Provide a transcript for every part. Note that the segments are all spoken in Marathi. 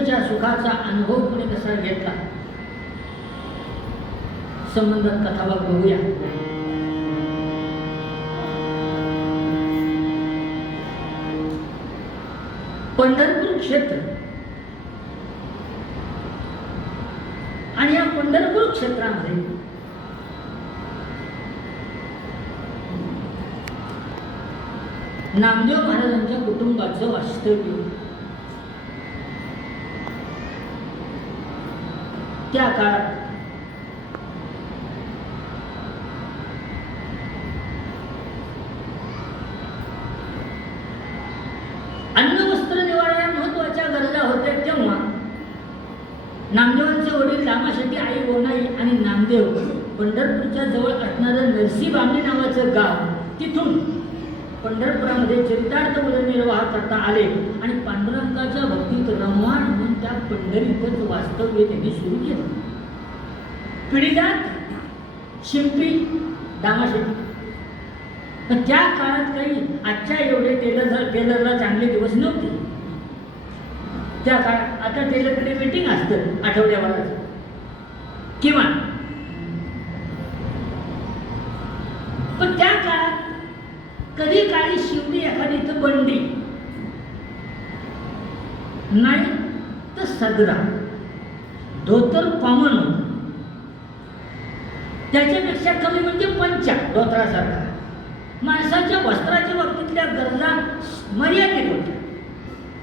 विठ्ठलच्या सुखाचा अनुभव कोणी कसा घेतला संबंधात कथा बघूया. पंढरपूर क्षेत्र आणि या पंढरपूर क्षेत्रामध्ये नामदेव महाराजांच्या कुटुंबाचं वास्तव्य त्या काळात अन्न वस्त्र निवारा या महत्वाच्या गरजा होत्या. तेव्हा नामदेवांचे वडील दामाशेट्टी, आई गोनाई आणि नामदेव पंढरपूरच्या जवळ असणारं नरसी बामणी नावाचं गाव, तिथून पंढरपुरामध्ये चरितार्थ उदरनिर्वाह करता आले आणि पांडुरंगाच्या भक्तीत रममाण म्हणून त्या पंढरीतच वास्तव्य त्यांनी सुरू केलं. पिढीजात शिंपी दामाशेट्टी. पण त्या काळात काही आजच्या एवढे टेलरला चांगले दिवस नव्हते. त्या काळात आता टेलरकडे मीटिंग असतं आठवड्यावर किमान. पण त्या काळात कधी काळी शिवली एखादी तर बंडी नाही तर सदरा, धोतर कॉमन होत. त्याच्यापेक्षा कमी म्हणजे पंचा धोतरासारखा. माणसाच्या वस्त्राच्या बाबतीतल्या गरजा मर्यादित होत्या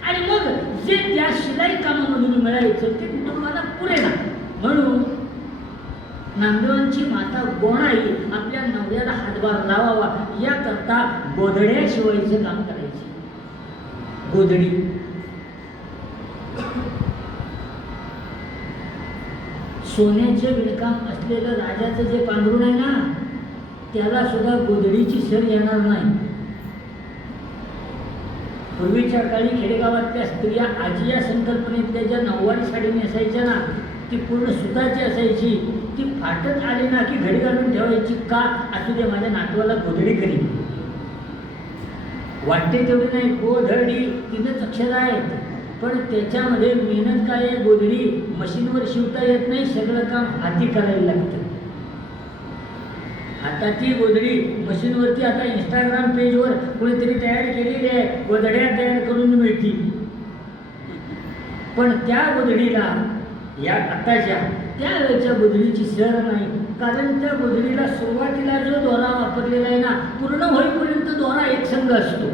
आणि मग जे त्या शिलाई कामामधून मिळायचं ते कुटुंबाला पुरेना. म्हणून नामदेवांची माता गोणाई आपल्या नवऱ्याला हातभार लावावा याकरता गोधड्या शिवायचं काम करायचे. गोधडी सोन्याचे विणकाम असलेलं राजाचं जे पांघरुण आहे ना, त्याला सुद्धा गोधडीची सर येणार नाही. पूर्वीच्या काळी खेडेगावातल्या स्त्रिया आजी या संकल्पनेतल्या ज्या नऊवारी साडी नेसायच्या ना, ती पूर्ण सुताची असायची. ती फाटत आली ना की घडी घालून ठेवायची. का? असू दे माझ्या नातवाला गोधडी करी. वाटते तेवढी नाही, गोधडी 3च अक्षर आहेत, पण त्याच्यामध्ये मेहनत काय आहे. गोधडी मशीनवर शिवता येत नाही, सगळं काम हाती करायला लागतं. आता ती गोधडी मशीनवरती आता इंस्टाग्राम पेजवर कोणीतरी तयार केलेली आहे, गोधड्या तयार करून मिळती. पण त्या गोधडीला या आताच्या त्यावेळेच्या गोधडीची सर नाही. कारण त्या गोधडीला सुरुवातीला जो दोरा वापरलेला आहे ना, पूर्ण होईपर्यंत दोरा एकसंग असतो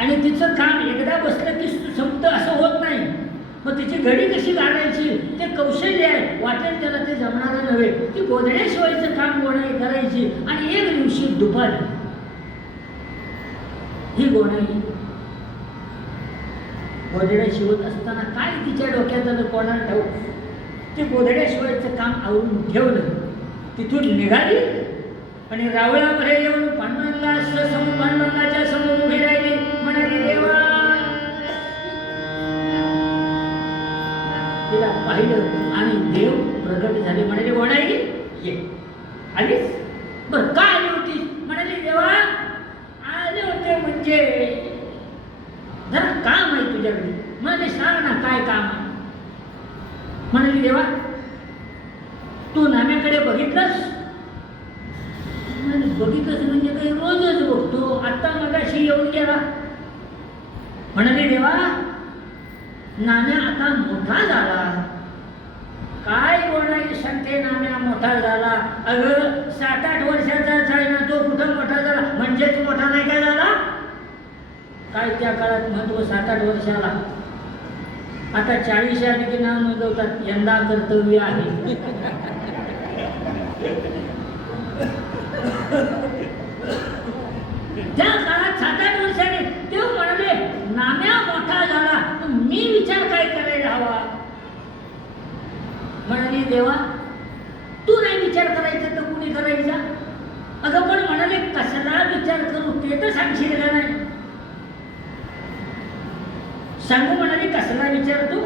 आणि तिचं काम एकदा बसलं की संपतं असं होत नाही. मग तिची घडी कशी घालायची ते कौशल्य आहे. वाटेल त्याला ते जमणारं नव्हे. ती गोधड्याशिवायचं काम गोणाई करायची. आणि एक दिवशी दुपारी ही गोणाई गोधड्या शिवत असताना काय तिच्या डोक्यात आलं कोणाला ठाऊक, ते गोधड्याशिवायचं काम आवरून ठेवलं. तिथून निघाली आणि रावळामध्ये येऊन पांडुरंगाच्या समोर उभी राहिली. म्हणाली, देवा. तिला पाहिलं आणि देव प्रगट झाले. म्हणाले, गोणाई ये. आलीस? बरं का आली होती? म्हणाली, देवा आले होते म्हणजे जरा काम आहे तुझ्याकडे. म्हणाले, सांग ना काय काम आहे. म्हणाली, देवा तू नाम्याकडे बघितलंस? बघितलंस म्हणजे काही रोजच बघतो, आता मगाशी येऊन गेला. म्हणाले, देवा नाम्या आता मोठा झाला. काय गोणाई सांगते नाम्या मोठा झाला? अगं 7-8 वर्षाचाच आहे ना तो, कुठं मोठा झाला? म्हणजेच मोठा नाही काय झाला? काय त्या काळात महत्व 7-8 वर्षाला. आता 40 आली की नाव नोंदवतात, यंदा कर्तव्य आहे. त्या काळात 7-8 वर्षाने तेव्हा म्हणाले, नाम्या मोठा झाला, मी विचार काय करायला हवा. म्हणाली, देवा तू नाही विचार करायचा तर कुणी करायचा? अगं पण म्हणाले, कसला विचार करू ते तर सांगशील का नाही? सांगू म्हणाली, कसला विचार तू?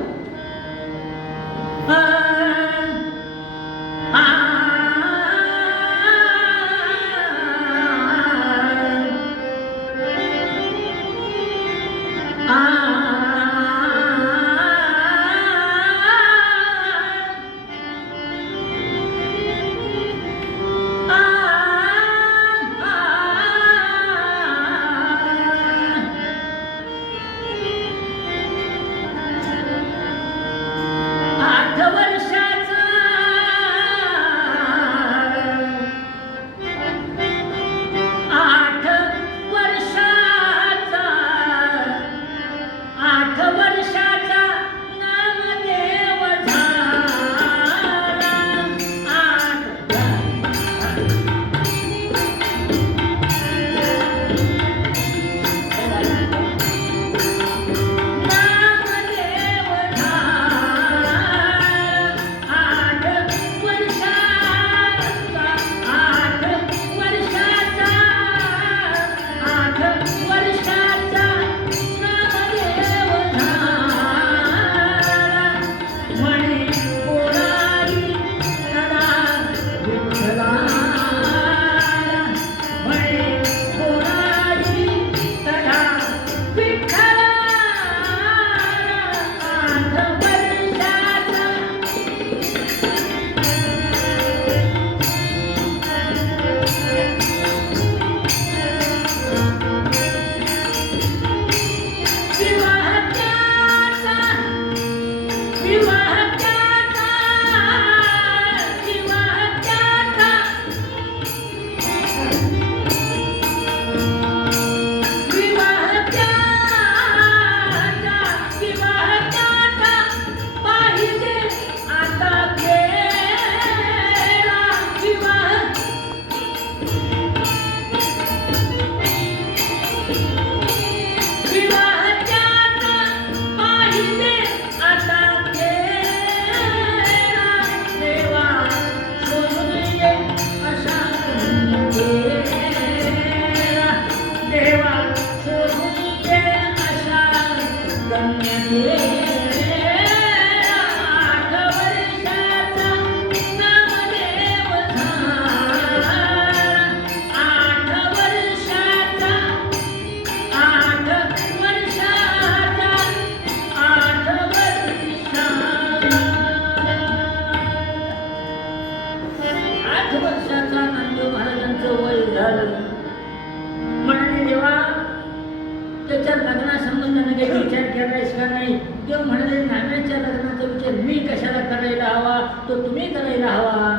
आल्यापासून त्यानं काही विचार केलायस का नाही? तेव्हा म्हणाले नाम्याच्या लग्नाचा विचार मी कशाला करायला हवा, तो तुम्ही करायला हवा.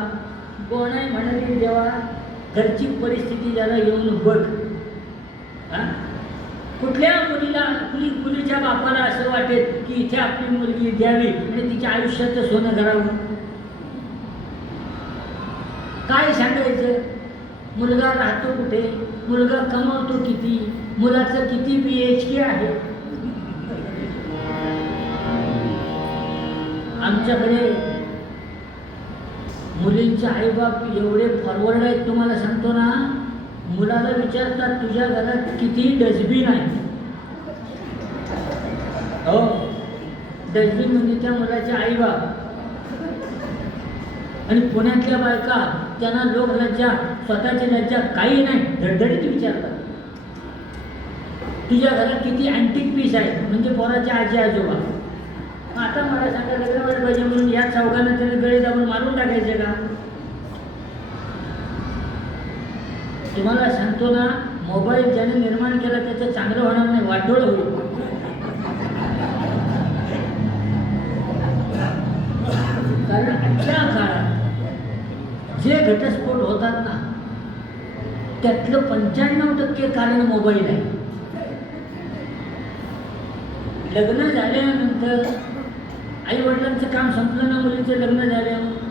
गोणाई म्हणाली देवा घरची परिस्थिती जरा येऊन बघ. कुठल्या मुलीच्या बापाला असं वाटेल की इथे आपली मुलगी द्यावी आणि तिच्या आयुष्याचं सोनं करावं? काय सांगायचं? मुलगा राहतो कुठे, मुलगा कमवतो किती, मुलाचं किती BHK आहे. आमच्याकडे मुलींचे आईबाप एवढे फॉरवर्ड आहेत तुम्हाला सांगतो ना. मुलाला विचारतात तुझ्या घरात किती डस्टबिन आहे. हो, डस्टबिन म्हणजे त्या मुलाचे आईबाप. आणि पुण्यातल्या बायका त्यांना लोक लज्जा, स्वतःची लज्जा काही नाही, धडधडीत विचारतात तुझ्या घरात किती अँटिक पीस आहे, म्हणजे पोराच्या आजी आजोबा. आता मला सांगा लग्न व्हायला पाहिजे म्हणून या चौघांना त्याने गळे दाबून मारून टाकायचे का? तुम्हाला सांगतो ना, मोबाईल ज्याने निर्माण केला त्याचं चांगलं होणार नाही, वाटोळ होईल. कारण आजच्या काळात जे घटस्फोट होतात ना त्यातलं 95% कारण मोबाईल आहे. लग्न झाल्यानंतर आई वडिलांचं काम संपलं ना, मुलीचं लग्न झाल्यावर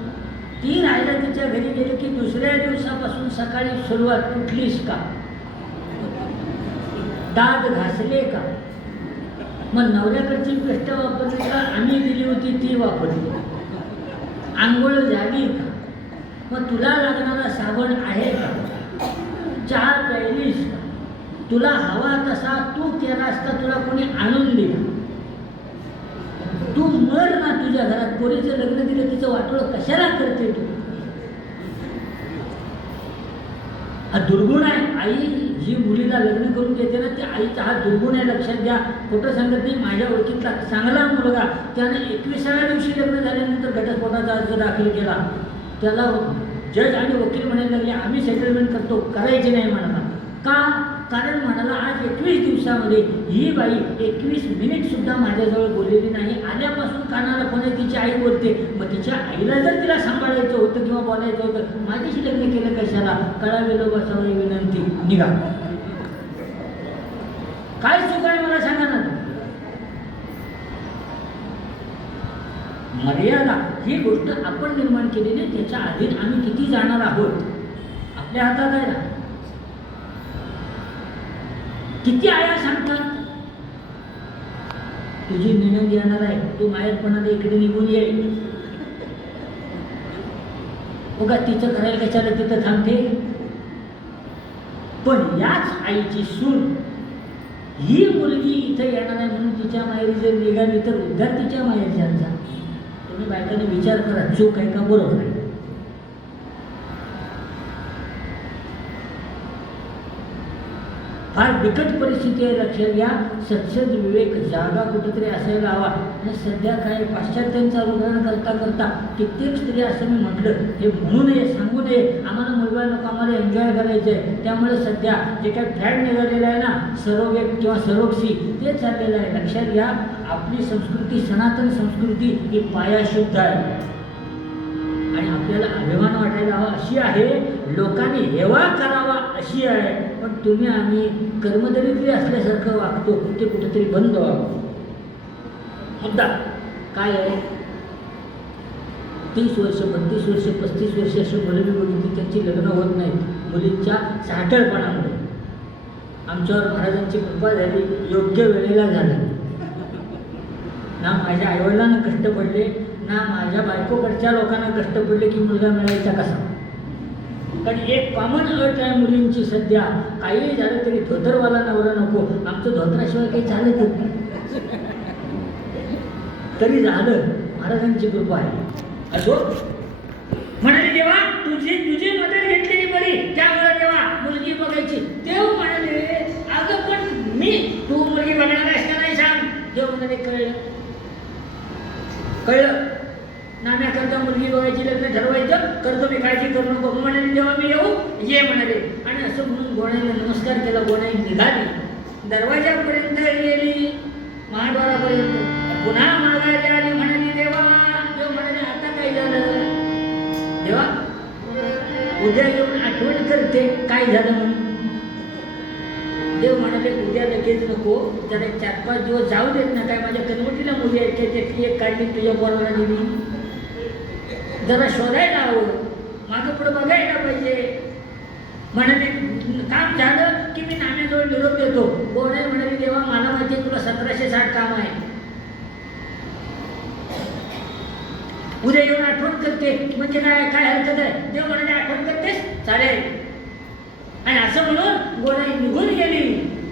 ती राहायला तिच्या घरी गेली की दुसऱ्या दिवसापासून सकाळी सुरुवात कुठलीच का, दात घासले का, मग नवऱ्याकडची पेस्ट वापरली का, आम्ही दिली होती ती वापरली, आंघोळ झाली का, मग तुला लागणारा साबण आहे का, चहा प्यायलीस का, तुला हवा तसा तू केलास का, तुला कोणी आणून दिला, तू मर ना तुझ्या घरात, पोरीचं लग्न दिलं तिचं वाटोळ कशाला करते तू? हा दुर्गुण आहे. आई जी मुलीला लग्न करून देते ना त्या आईचा हा दुर्गुण आहे, लक्षात घ्या. खोटं सांगत नाही. माझ्या ओळखीतला चांगला मुलगा त्यानं 21व्या दिवशी लग्न झाल्यानंतर घटस्फोटाचा अर्ज दाखल केला. त्याला जज आणि वकील म्हणायला लागले आम्ही सेटलमेंट करतो, करायचे नाही म्हणाला. का? कारण म्हणाला आज 21 दिवसामध्ये ही बाई 21 मिनिट सुद्धा माझ्याजवळ बोललेली नाही. आल्यापासून कानाला कोणी तिची आई बोलते. मग तिच्या आईला जर तिला सांभाळायचं होतं किंवा बोलायचं होतं, माझ्याशी लग्न केलं कशाला? कळावेलो बसावी विनंती, निघा. काय चूक आहे मला सांगा ना. मर्यादा ही गोष्ट आपण निर्माण केलेली, त्याच्या अधीन आम्ही किती जाणार आहोत आपल्या हातात आहे ना. किती आया सांगतात तुझी निनंद येणार आहे, तू माहेरपणाला इकडे निघून ये. बघा तिचं करायला कशाला तिथं थांबते. पण याच आईची सून ही मुलगी इथं येणार आहे म्हणून तिच्या माहेरी जर निघाली तर उद्धार तिच्या माहेरच्यांचा. तुम्ही बायकाने विचार करा, चूक आहे का बरोबर आहे? फार बिकट परिस्थिती आहे, लक्षात घ्या. सत्सद विवेक जागा कुठेतरी असायला हवा. आणि सध्या काय पाश्चात्यांचं अनुकरण करता करता कित्येक स्त्रिया असं मी म्हटलं हे म्हणू नये, सांगू नये, आम्हाला मुलगा नको, आम्हाला एन्जॉय करायचं आहे. त्यामुळे सध्या जे काय फॅड निघालेलं आहे ना, सरोगेट किंवा सरोगसी, ते चाललेलं आहे. लक्षात घ्या, आपली संस्कृती, सनातन संस्कृती ही पायाशुद्ध आहे आणि आपल्याला अभिमान वाटायला हवा अशी आहे, लोकांनी हेवा करावा अशी आहे. पण तुम्ही आम्ही कर्मदरिद्री असल्यासारखं वागतो, ते कुठेतरी बंद व्हावं. मुद्दा काय आहे? 30 वर्ष 32 वर्ष 35 वर्ष अशी मुलं मी बघितली, त्यांची लग्न होत नाहीत मुलींच्या साठळपणामुळे. आमच्यावर महाराजांची कृपा झाली, योग्य वेळेला झाली. ना माझ्या आईवडिलांना कष्ट पडले, ना माझ्या बायकोकडच्या लोकांना कष्ट पडले की मुलगा मिळायचा कसा. कारण एक कॉमन अट आहे मुलींची सध्या, काही झालं तरी धोतरवाला नवरा नको. आमचं धोतराशिवाय काही चालत नाही. तरी झालं, महाराजांची कृपा आहे. असो म्हणाले देवा तुझी मदत घेतलेली बरी, त्यामुळे देवा मुलगी बघायची. देव म्हणाले अगं पण तू मुलगी बघणार आहेस का नाही सांग. देव म्हणाले कळलं. नाम्याकरता मुलगी बघायची, लग्न ठरवायचं, करतो मी, काळजी करू नको. म्हणाले जेव्हा मी येऊ ये म्हणाले. आणि असं म्हणून गोणाईला नमस्कार केला. गोणाई निघाली, दरवाजापर्यंत गेली. महाद्वारापर्यंत पुन्हा मागायला आली म्हणाली देवा. देव म्हणाले आता काय झालं देवा? उद्या येऊन आठवण करते काय झालं म्हणून. देव म्हणाले उद्या लगेच नको, जरा 4-5 दिवस जाऊ देत ना. काय माझ्या कनवटीला मुली आहेत त्यातली एक काढली तुझ्या बोलायला दिली. जरा शोधायला हवं, मागं पुढं बघायला पाहिजे. म्हणाले काम झालं की मी नाण्याजवळ निरोप देतो. बोलाय म्हणाले देवा मला माहिती आहे तुला 1760 काम आहे, उद्या येऊन आठवण करते म्हणजे काय हरकत आहे. देव म्हणाले आठवण करतेस चालेल. आणि असं म्हणून गोराई निघून गेली.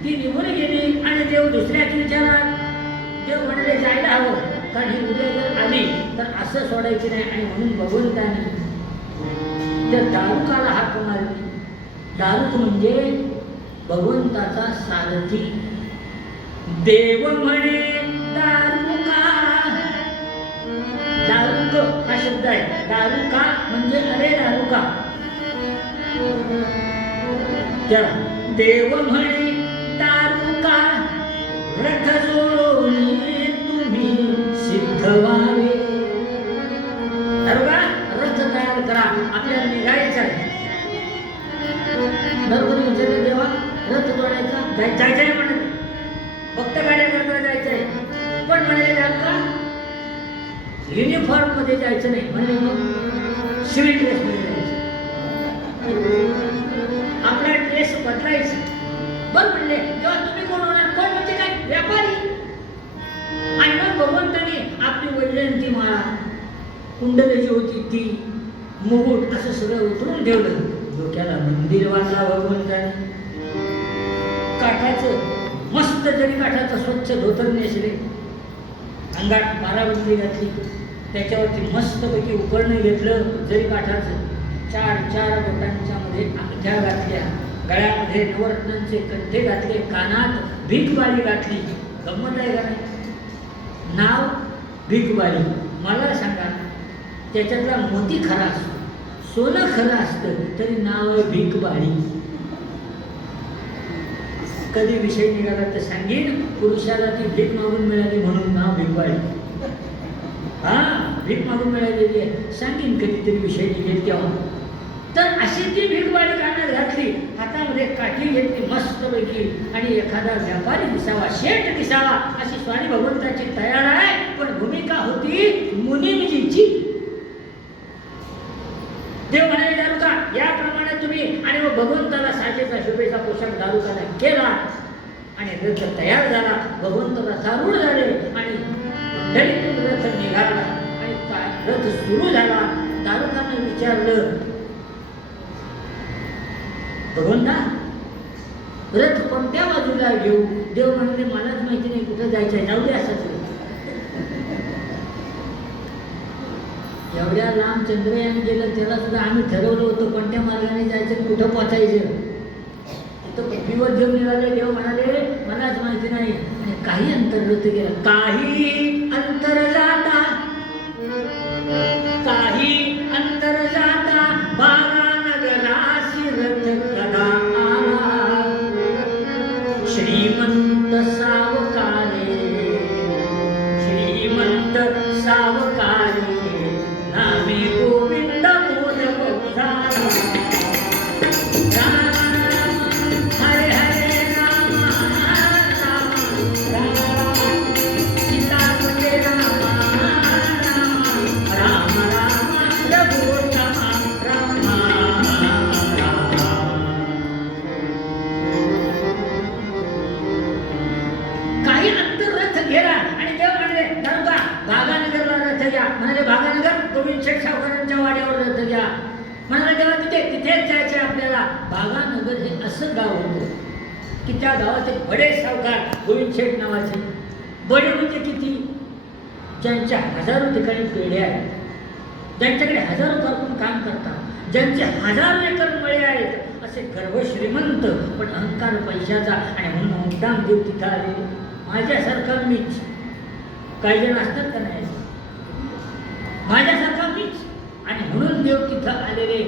ती निघून गेली आणि देव दुसऱ्याच विचारात. देव म्हणाले जायला हवं, कारण ही उद्या जर आली तर असं सोडायची नाही. आणि म्हणून भगवंताने त्या दारुकाला हाक मारली. दारुक म्हणजे भगवंताचा सारथी. देव म्हणे दारुका. दारुक हा शब्द आहे. दारुका म्हणजे अरे दारुका. देव म्हणे दारुका रथ जोडून तुम्ही सिद्ध व्हावे. दारुका रथ तयार करा, आपल्याला निघायचं आहे. बरोबर विचारलं देवा रथ जोडायचा जायचंय म्हणाले, फक्त गाड्या करता जायचंय. पण म्हणाले दारुका युनिफॉर्म मध्ये जायचं नाही. म्हणजे मग सिव्हिल ड्रेस मध्ये जायचं. आपला ड्रेस बदलायचा. बरं म्हणले तेव्हा तुम्ही कोण होणार? कोण म्हणजे काय? व्यापारी. आणि मग भगवंताने आपली वैजयंती माळा, कुंडल जी होती ती, मुकुट असं सगळं उतरून ठेवलं. डोक्याला मंदिर बांधला भगवंताने. काठाचं मस्त जरी काठाचं स्वच्छ धोतर नेसले, अंगात बाराबंदी घातली, त्याच्यावरती मस्तपैकी उपरणं घेतलं जरी काठाचं. 4 बोटांच्या मध्ये अंगठ्या घातल्या, गळ्यामध्ये नवरत्नांचे कंठे घातले, कानात भीकबाळी घातली. गंमत आहे का नाही? नाव भीकबाळी. मला सांगा त्याच्यातला मोती खरा असतो, सोनं खरं असतं तरी नाव आहे भीकबाळी. कधी विषय निघाला तर सांगेन, पुरुषाला ती भीक मागून मिळाली म्हणून नाव भीकबाळी. हा भीक मागून मिळालेली आहे सांगेन कधीतरी विषय निघेल तेव्हा. तर अशी ती भीकबाळी कानात घातली, हातामध्ये काठी घेतली मस्तपैकी. आणि एखादा व्यापारी दिसावा, शेठ दिसावा अशी स्वामी भगवंताची तयार आहे. पण भूमिका होती मुनींजीची. देव म्हणाले दारुका याप्रमाणे तुम्ही. आणि मग भगवंताला साजेचा शोभेचा पोशाख दारुकाला केला आणि रथ तयार झाला. भगवंत रथारूढ झाले आणि मंडळीतून रथ निघाला आणि रथ सुरू झाला. दारुकाने विचारलं भगवंता रथ कोणत्या बाजूला घेऊ? देव म्हणाले मलाच माहिती नाही कुठं जायचंय, जाऊ दे असंच. एवढ्या लांब चंद्रयान गेलं त्याला सुद्धा आम्ही ठरवलं होतं कोणत्या मार्गाने जायचं, कुठं पोचायचं. तिथं पृथ्वीवर घेऊन निघाले. देव म्हणाले मलाच माहिती नाही. आणि काही अंतर रथ गेलं, काही अंतर जाता, काही अंतर जाता बालानगरासी रथ कदा आला. श्रीमंत सावकारे, श्रीमंत सावकारे नामे गोविंद मोदक झाला. हरे हरे राम राम राम सीतापते राम राम राम राम रघुत्तमा राम राम. काही अंतर रथ गेला आणि देव म्हणले दारुका भागानगरला रथ घ्या. म्हणाले भागानगर गोविंद शेठ सावकारांच्या वाड्यावर रथ घ्या. म्हणाले तेव्हा तिथेच जायचे आपल्याला. भागानगर हे असं गाव होतं की त्या गावात एक बडे सावकार गोविंद शेठ नावाचे. बडे म्हणजे किती? ज्यांच्या हजारो ठिकाणी पेढ्या आहेत, ज्यांच्याकडे हजारो करून काम करतात, ज्यांचे हजारो एकर मळे आहेत, असे गर्भ श्रीमंत पण अहंकार पैशाचा. आणि म्हणून मुद्दाम देव तिथं आले. माझ्यासारखा मीच. काही जण असतात का नाही माझ्यासारखा मीच. आणि म्हणून देव तिथं आलेले.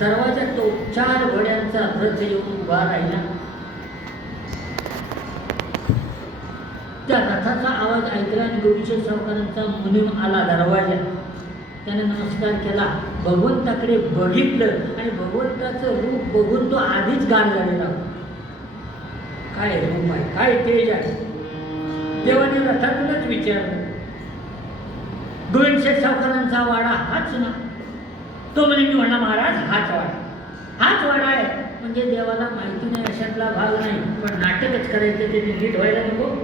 दरवाजात तो 4 घोड्यांचा रथ येऊन उभा राहिला. त्या रथाचा आवाज ऐकला आणि गोविंदशेठ सावकारांचा मुनीम आला दरवाजा. त्याने नमस्कार केला, भगवंताकडे बघितलं आणि भगवंताचं रूप बघून तो आधीच गार झालेला. काय रूप आहे, काय तेज आहे. देवाने रथातूनच विचारलं, गोविंदशेठ सावकारांचा वाडा हाच ना? तो म्हणे, मी म्हणा महाराज हाच वाडा, हाच वाडा आहे. म्हणजे देवाला माहिती नाही अशातला भाग नाही, पण नाटकच करायचं ते नीट व्हायला नको.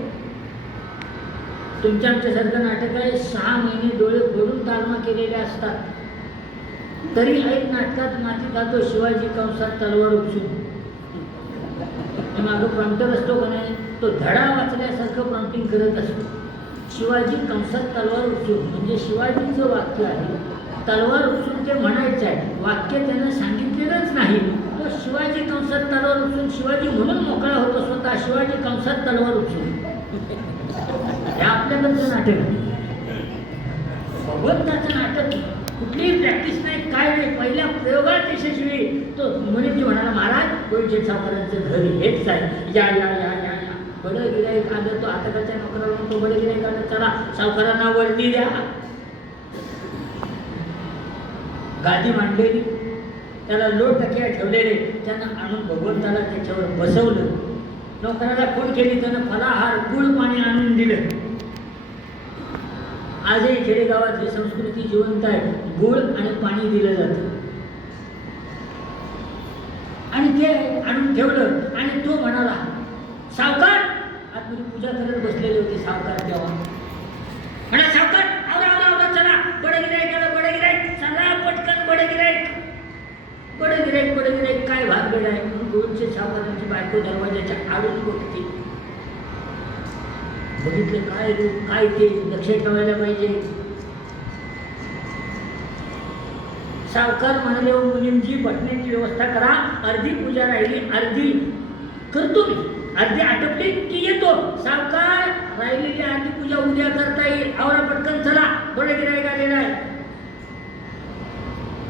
तुमच्या आमच्यासारखं नाटक आहे, 6 महिने डोळे फोडून तालमा केलेले असतात, तरी ऐक नाटकात माती खातो शिवाजी कंसात तलवार उपसून. मागं प्रॉम्प्टर असतो का नाही, तो धडा वाचल्यासारखं प्रॉम्प्टिंग करत असतो. शिवाजी कंसात तलवार उपसून म्हणजे शिवाजीचं वाक्य आहे, तलवार उपसून ते म्हणायचं आहे. वाक्य त्यानं सांगितलेलंच नाही, तो शिवाजी कंसात तलवार उपसून शिवाजी म्हणून मोकळा होतो स्वतः, शिवाजी कंसात तलवार उपसून. हे आपल्याकडचं नाटक आहे. भगवंताचं नाटक कुठलीही प्रॅक्टिस नाही, काय नाही, पहिल्या प्रयोगात यशस्वी. तो मुनीमजी म्हणाला, महाराज गोविंदशेठ सावकारांचं घर हेच आहे, या या या या या. बडं गिराईक आलं, तो हाताच्या नोकराला म्हणतो, बडं गिराईक आलं, चला सावकारांना वर्दी द्या. गादी मांडलेली, त्याला लोटक्या ठेवलेले, त्यानं आणून भगवंताला त्याच्यावर बसवलं. नोकराला फोन केली, त्यानं फलाहार गुळ पाणी आणून दिलं. आजही खेडेगावात ही संस्कृती जिवंत आहे, गुळ आणि पाणी दिलं जातं. आणि ते आणून ठेवलं आणि तो म्हणाला, सावकार. आतमध्ये पूजा करत बसलेले होते सावकार. तेव्हा म्हणा, सावकार आवरा आवरा आवरा, चला बडं गिराईक आलं, बडं गिराईक, चला पटकन बडं गिराईक. बडं गिराईक, बडं गिराईक, काय भाग गेला आहे म्हणून गोविंदशेठ सावकारांची बायको दरवाजाच्या आडून बघते. बघितलं, काय रूप, काय ते, लक्ष ठेवायला पाहिजे. सावकार म्हणाले, मुनीमजी बसण्याची व्यवस्था करा, अर्धी पूजा राहिली, अर्धी करतो मी, अर्धी आटपली की येतो. सावकार, राहिलेली अर्धी पूजा उद्या करता येईल, आवरा पटकन, चला बडं गिराईक आलेला आहे.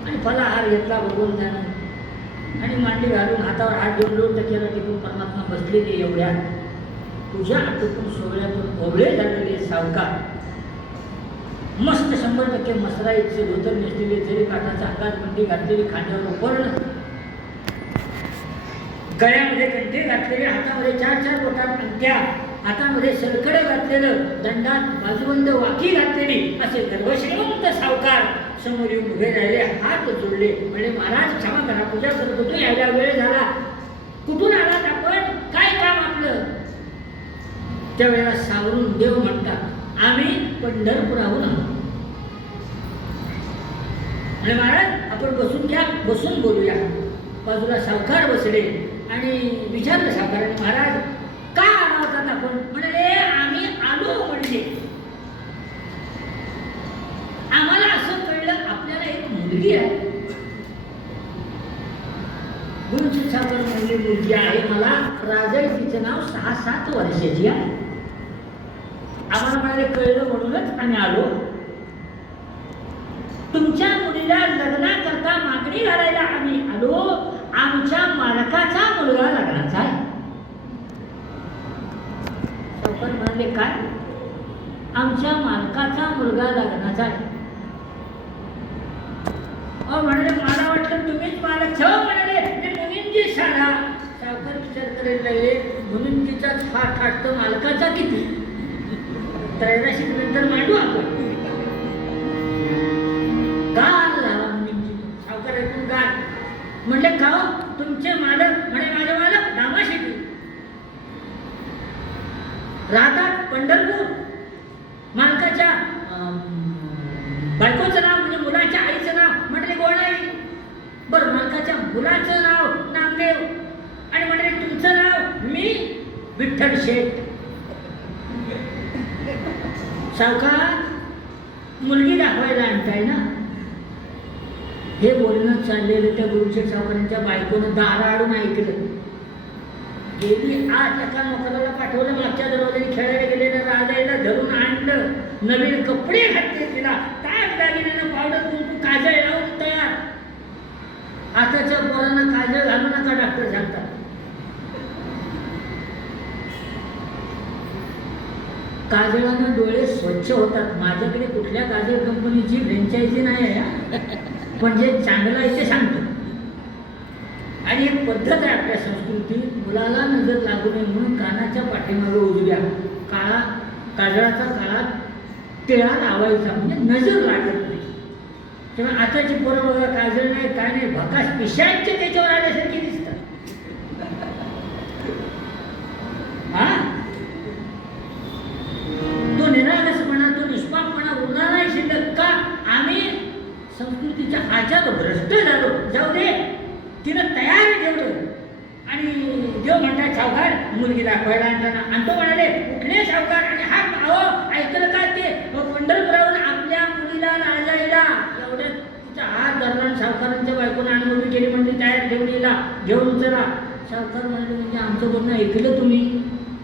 आणि फलाहार घेतला भगवंतानं आणि मांडी घालून हातावर हात घेऊन लोट केला. तिथून परमात्मा बसलेले. एवढ्या पूजा आटोपून सोहळ्यातून ओवळे झालेले सावकार, मस्त 100% मसराईचे धोतर नेसलेले, जरी काठाचा अंगात बंडी घातलेली, खांद्यावर उपरणं, गळ्यामध्ये कंठे घातलेले, हातामध्ये 4 बोटात अंगठ्या, हातामध्ये सलकडं घातलेलं, दंडात बाजूबंद वाकी घातलेली, असे गर्भश्रीमंत सावकार समोर येऊन उभे राहिले, हात जोडले. म्हणजे महाराज क्षमा करा, पूजा करत होतो, यायला वेळ झाला. कुठून आलात आपण, काय काम आपलं? त्यावेळेला सावरून देव म्हणतात, आम्ही पंढरपुराहून आलो. आणि महाराज आपण बसून घ्या, बसून बोलूया. बाजूला सावकार बसले आणि विचारलं सावकाराने, महाराज का आला होतात आपण? म्हणाले, आम्ही आलो म्हणजे आम्हाला असं कळलं आपल्याला एक मुलगी आहे. गोविंदशेठ सावकार म्हणले, मुलगी आहे मला, राजाई, तिचं नाव 6-7 वर्षाची आहे. आम्हाला म्हणाले, कळलं म्हणूनच आम्ही आलो. तुमच्या मुलीला लग्नाकरता मागणी घालायला आम्ही आलो. आमच्या मालकाचा मुलगा लग्नाचा आहे. सावकार म्हणाले, काय? आमच्या मालकाचा मुलगा लग्नाचा आहे. म्हणाले, मला वाटलं तुम्हीच मालक छो. म्हणाले, मी मुनीमजी साधा. सावकार विचार करायला लागले, मुनीमजीचाच फाट फाटतो, मालकाचा किती? त्रैराशिक नंतर मांडू आपण. गाल झाला मुनीमजी. सावकार ऐकून गाल. म्हणले, खाओ तुमचे मालक? म्हणे, माझे मालक नामाशिकी राहतात पंढरपूर. मालकाच्या बायकोचं नाव म्हणजे मुलाच्या आईचं नाव म्हटले गोणाई. बरं, मालकाच्या मुलाचं नाव नामदेव. आणि म्हटले, तुमचं नाव? मी विठ्ठल शेठ. सावकार, मुलगी दाखवायला आणताय ना? हे बोलणं चाललेलं त्या गोविंदशेठ सावकारांच्या बायकोनं दाराआडून ऐकलं. गेली आज एका नोकराला पाठवलं, मागच्या दरवाजाने खेळायला गेलेलं राजाईला धरून आणलं, नवीन कपडे घातले तिला, ताट दागिन्यानं पावडर कुंकू काजळ लावून तयार. आताच्या पोरांना काजळ घालू नका डॉक्टर सांगतात. काजळानं डोळे स्वच्छ होतात. माझ्याकडे कुठल्या काजळ कंपनीची फ्रँचायझी नाही आहे हा. पण जे चांगलं आहे ते सांगतो. आणि एक पद्धत आहे आपल्या संस्कृतीत, मुलाला नजर लागू नये म्हणून कानाच्या पाठीमागे उजव्या काजळाचा काळात टिळा लावायचा, म्हणजे नजर लागत नाही. तेव्हा आताची पोरं बघा, काजळ नाही काय नाही, भकास पिशाचे त्याच्यावर आल्यासारखे दिसतात. हा, तो निरागसपणा, तो निष्पापपणा उरला नाही शिल्लक. का? आम्ही संस्कृतीच्या आचार भ्रष्ट झालो. जाऊ दे, तिनं तयार ठेवलं. आणि देव म्हणतात सावकार मुलगी दाखवायला आणताना, आणि तो म्हणाले कुठले सावकार, आणि हा अहो ऐकलं का ते पंढरपुरावरून आपल्या मुलीला राजायला एवढ्या तिचा हात धरला, सावकारांच्या बायकोनं अनुभवी केली, म्हणजे तयार ठेवलीला घेऊन चला. सावकार म्हणाले म्हणजे आमचं बोलणं ऐकलं तुम्ही?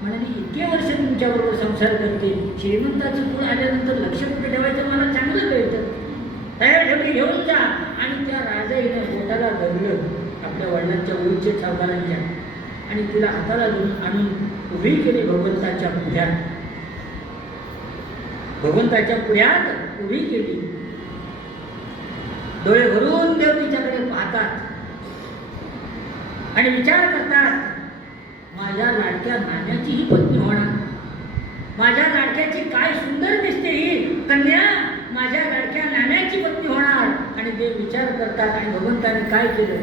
म्हणाले इतके वर्ष तुमच्याबरोबर संसार करते, श्रीमंताचं पुढे आल्यानंतर लक्ष कुठे ठेवायचं मला चांगलं कळतं. तयार ठेवली, घेऊन जा. आणि त्या राजाईनं पोटाला धरलं आपल्या वडिलांच्या उंचे सावकारांच्या, आणि तिला हाताला घेऊन आणून उभी केली भगवंताच्या पुढ्यात. भगवंताच्या पुढ्यात उभी केली. डोळे भरून देव तिच्याकडे पाहतात आणि विचार करतात, माझ्या लाडक्या नाण्याची ही पत्नी होणार, माझ्या लाडक्याची काय सुंदर दिसते ही कन्या, माझ्या लाडक्या नाण्याची पत्नी होणार. आणि ते विचार करतात. आणि भगवंताने काय केलं?